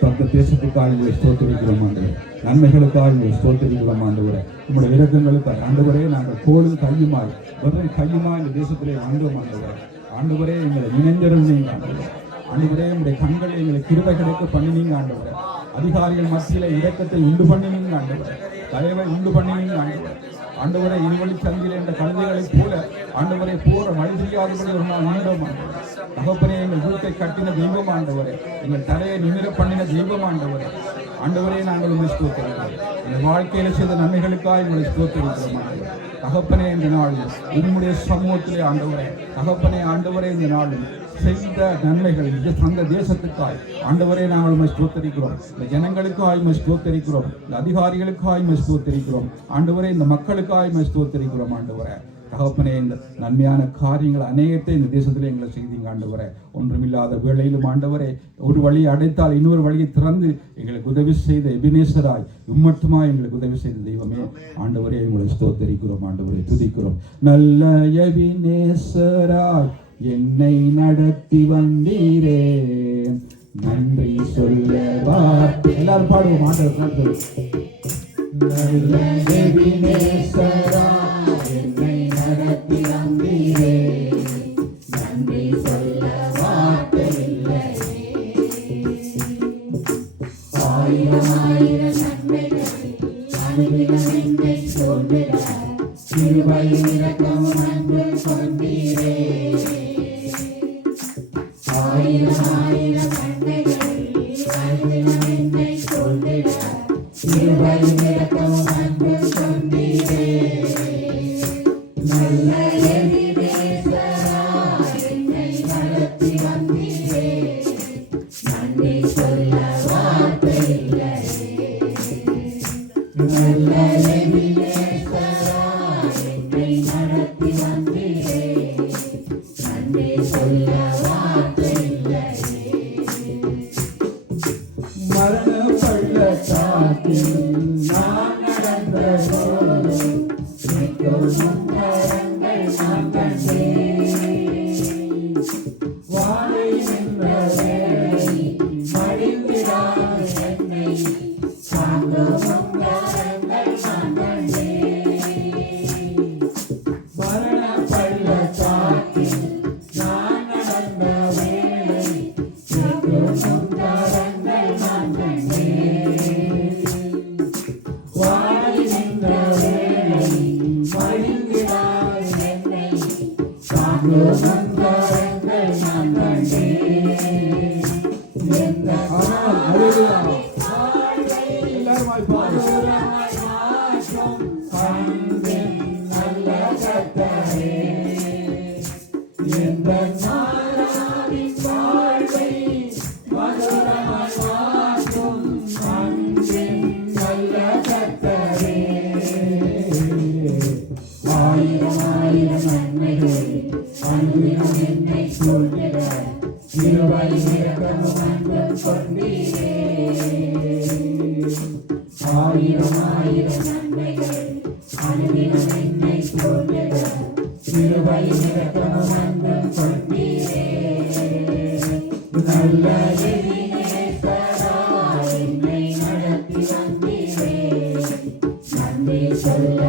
அந்த தேசத்துக்காக உங்களை ஸ்தோத்திரிக்கிறோம் ஆண்டவர். நன்மைகளுக்காக உங்களை ஸ்தோத்திரிக்கிறோம் ஆண்டவரை. உங்களுடைய இரக்கங்களுக்காக ஆண்டவரே, நாங்கள் கோலும் கையுமாய் வெறும் கையுமாய் இந்த தேசத்திலே வந்தோம் ஆண்டவர். ஆண்டவரே, எங்களை இணைந்திருந்தீங்க ஆண்டவர். ஆண்டவரே, உங்களுடைய கண்களை எங்களை கிருபை கிடைக்க பண்ணினீங்க ஆண்டவர். அதிகாரிகள் மத்தியில இரக்கத்தை உண்டு பண்ணினீங்க ஆண்டவர். தயவை உண்டு பண்ணினீங்க ஆண்டவர். ஆண்டவரை இருவழி சந்தில என்ற கழுதைகளைப் போல ஆண்டவரை போற வழி தெரியாதபடி ஒரு நாள் நீண்டோம் ஆண்டவர். தகப்பனே, எங்கள் வீட்டை கட்டின தெய்வம் ஆண்டவரே, எங்கள் தலையை நிமிர பண்ணின தெய்வம் ஆண்டவரே. ஆண்டவரே, நாங்கள் உங்களை ஸ்தோத்திரிக்கிறோம். எங்கள் வாழ்க்கையில செய்த நன்மைகளுக்காக உங்களை ஸ்தோத்திரிக்கிறோம் ஆண்டவர். தகப்பனே இந்த நாளில் உம்முடைய சமூகத்திலே ஆண்டவரே, தகப்பனே ஆண்டவரே இந்த நாளில் செய்த நன்மைகள் அந்த தேசத்துக்காய் ஆண்டவரே நாங்கள் உம்மை ஸ்தோத்தரிக்கிறோம். இந்த ஜனங்களுக்காய் உம்மை ஸ்தோத்தரிக்கிறோம். இந்த அதிகாரிகளுக்காய் உம்மை ஸ்தோத்தரிக்கிறோம். ஆண்டவரே இந்த மக்களுக்காய் உம்மை ஸ்தோத்தரிக்கிறோம். ஆண்டவரே தகப்பனே இந்த நன்மையான காரியங்கள் அநேகத்தை இந்த தேசத்தில் எங்களை செய்தீங்க ஆண்டவரே. ஒன்றுமில்லாத வேளையிலும் ஆண்டவரே ஒரு வழியை அடைத்தால் இன்னொரு வழியை திறந்து எங்களுக்கு உதவி செய்த எபினேசராய் இம்மட்டுமா எங்களுக்கு உதவி செய்த தெய்வமே ஆண்டவரே உங்களை ஸ்தோத்தரிக்கிறோம். ஆண்டவரை துதிக்கிறோம். நல்ல எபினேசராய் என்னை நடத்தி வந்தீரே, நன்றி சொல்ல வார்த்தை. எல்லாரும் பாடுவோம். ஆண்டவர் நல்ல எபினேசராய் என்னை நடத்தி வந்தீரே, நன்றி சொல்ல வார்த்தை இல்லையே. ஆயிரம் ஆயிரம் நன்மைகள் அனுதினம் என்னை சூழ்ந்திட, கிருபையும் இரக்கமும் அன்பும் கொண்டீரே. ஆயிரம் ஆயிரம் நன்மைகள் அனுதினம் என்னை சூழ்ந்திட, கிருபையும் இரக்கமும் அன்பும் கொண்டீரே. நல்ல எபினேசராய் என்னை நடத்தி வந்தீரே, நன்றி சொல்ல வார்த்தை இல்லையே. நல்ல எபினேசராய் என்னை நடத்தி வந்தீரே, நன்றி சொல்ல வார்த்தை இல்லையே. மரண பள்ளத்தாக்கில் நான் நடந்த போது கரங்கள் நான் கண்டேன். வாழை நின்ற வேளை மடிந்திடாது என்னை தாங்கும் கரங்கள் நான் கண்டேன். மரண பள்ளத்தாக்கில் நான் நடந்த வேளை தாங்கும் கரங்கள் நான் கண்டேன். வாழை நின்ற வேளை மடிந்திடாது என்னை தாங்கும் கரங்கள் நான் கண்டேன். எந்த ஆயிரம் ஆயிரம் நன்மைகள் அனுதினம் என்னை சூழ்ந்திட, கிருபையும் இரக்கமும் அன்பும் கொண்டீரே. ஆயிரம் ஆயிரம் நன்மைகள் அனுதினம் என்னை சூழ்ந்திட, கிருபையும் இரக்கமும் அன்பும் கொண்டீரே. நல்ல எபினேசராய் என்னை நடத்தி வந்தீரே, நன்றி சொல்ல